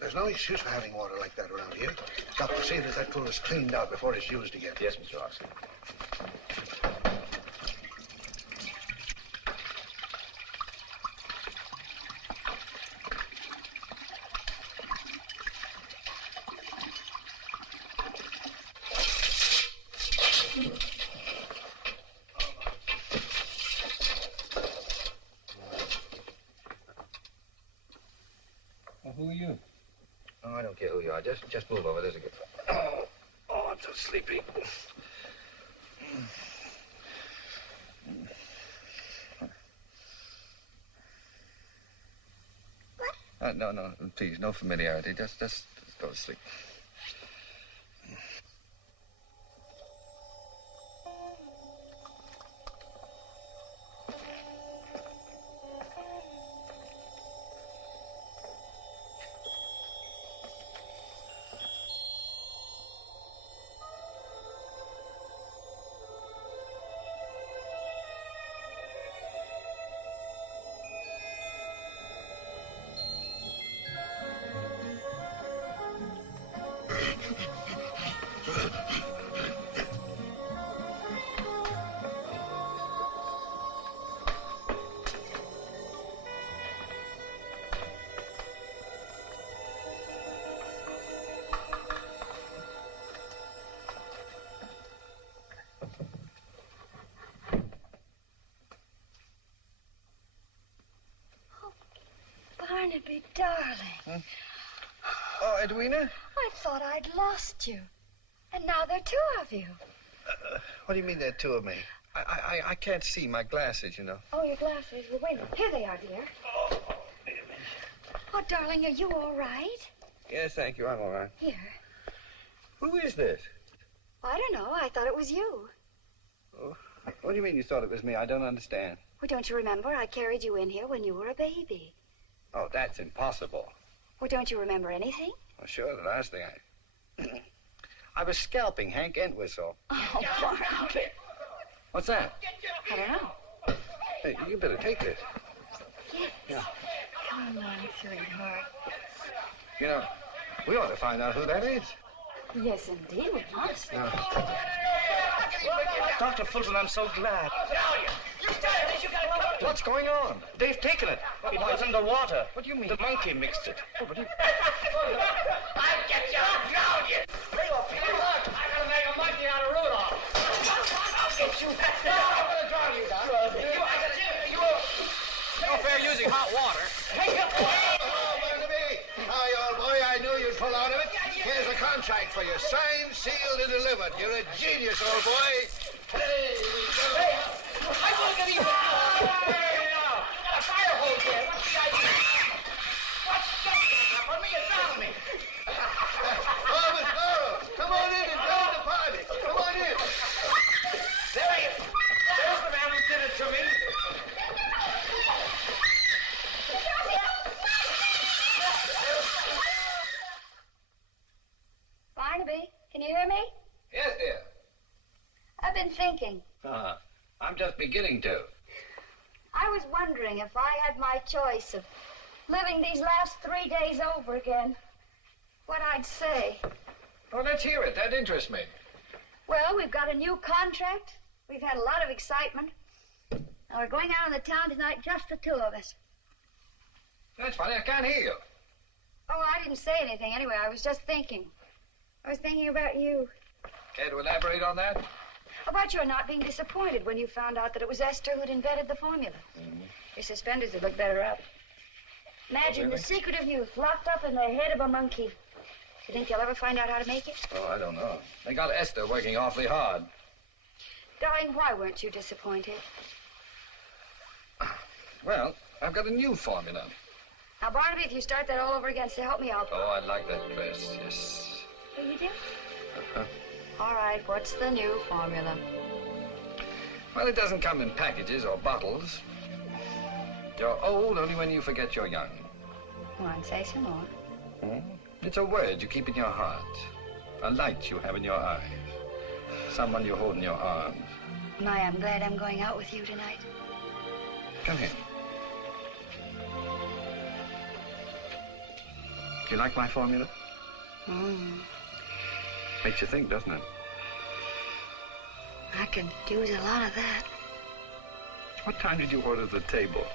There's no excuse for having water like that around here. Doctor, see that that pool is cleaned out before it's used again. Yes, Mr. Oxley. Well, who are you? Oh, I don't care who you are. Just move over. There's a good... Oh, I'm so sleepy. No, please, no familiarity. Just go to sleep. Barnaby, darling. Huh? Oh, Edwina? I thought I'd lost you. And now there are two of you. What do you mean there are two of me? I can't see my glasses, you know. Oh, your glasses. Well, wait. Here they are, dear. Oh, darling, are you all right? Yes, thank you. I'm all right. Here. Who is this? I don't know. I thought it was you. Oh, what do you mean you thought it was me? I don't understand. Well, don't you remember? I carried you in here when you were a baby. Oh, that's impossible. Well, don't you remember anything? Well, sure, the last thing I was scalping Hank Entwistle. Oh, Barnaby. What's that? I don't know. Hey, you better take this. Yes. Yeah. Come on, sweetheart. You know, we ought to find out who that is. Yes, indeed, we must. Dr. Fulton, I'm so glad. What's going on? They've taken it. It was in the water. What do you mean? The monkey mixed it. Oh, but you... I'll get you. I'll drown you. Lay off me. Look, I gotta make a monkey out of Rudolph. I'll get you. I'm gonna drown you, Doc. No fair using hot water. Oh, Barnaby. Hi, old boy. I knew you'd pull out of it. Here's a contract for you. Signed, sealed, and delivered. You're a genius, old boy. Hey, we go. Hey, I'm gonna get you. Hey, now. You got a fire hose there. What's the idea? What's that? For me, it's on me. Oh, Miss Laurel, come on in and join the party. Come on in. There he is. There's the man who did it to me. Barnaby, can you hear me? Yes, dear. I've been thinking. I'm just beginning to. I was wondering if I had my choice of living these last 3 days over again, what I'd say. Oh, let's hear it. That interests me. Well, we've got a new contract. We've had a lot of excitement. Now, we're going out in the town tonight, just the two of us. That's funny. I can't hear you. Oh, I didn't say anything anyway. I was just thinking. I was thinking about you. Care to elaborate on that? About your not being disappointed when you found out that it was Esther who'd invented the formula. Mm-hmm. Your suspenders would look better up. Imagine really? the secret of youth locked up in the head of a monkey. You think they'll ever find out how to make it? Oh, I don't know. They got Esther working awfully hard. Darling, why weren't you disappointed? Well, I've got a new formula. Now, Barnaby, if you start that all over again, so help me out. Oh, I like that dress, yes. Oh, you do? Uh-huh. All right, what's the new formula? Well, it doesn't come in packages or bottles. You're old only when you forget you're young. Go on, say some more. It's a word you keep in your heart. A light you have in your eyes. Someone you hold in your arms. My, I'm glad I'm going out with you tonight. Come here. Do you like my formula? Makes you think, doesn't it? I could use a lot of that. What time did you order the table?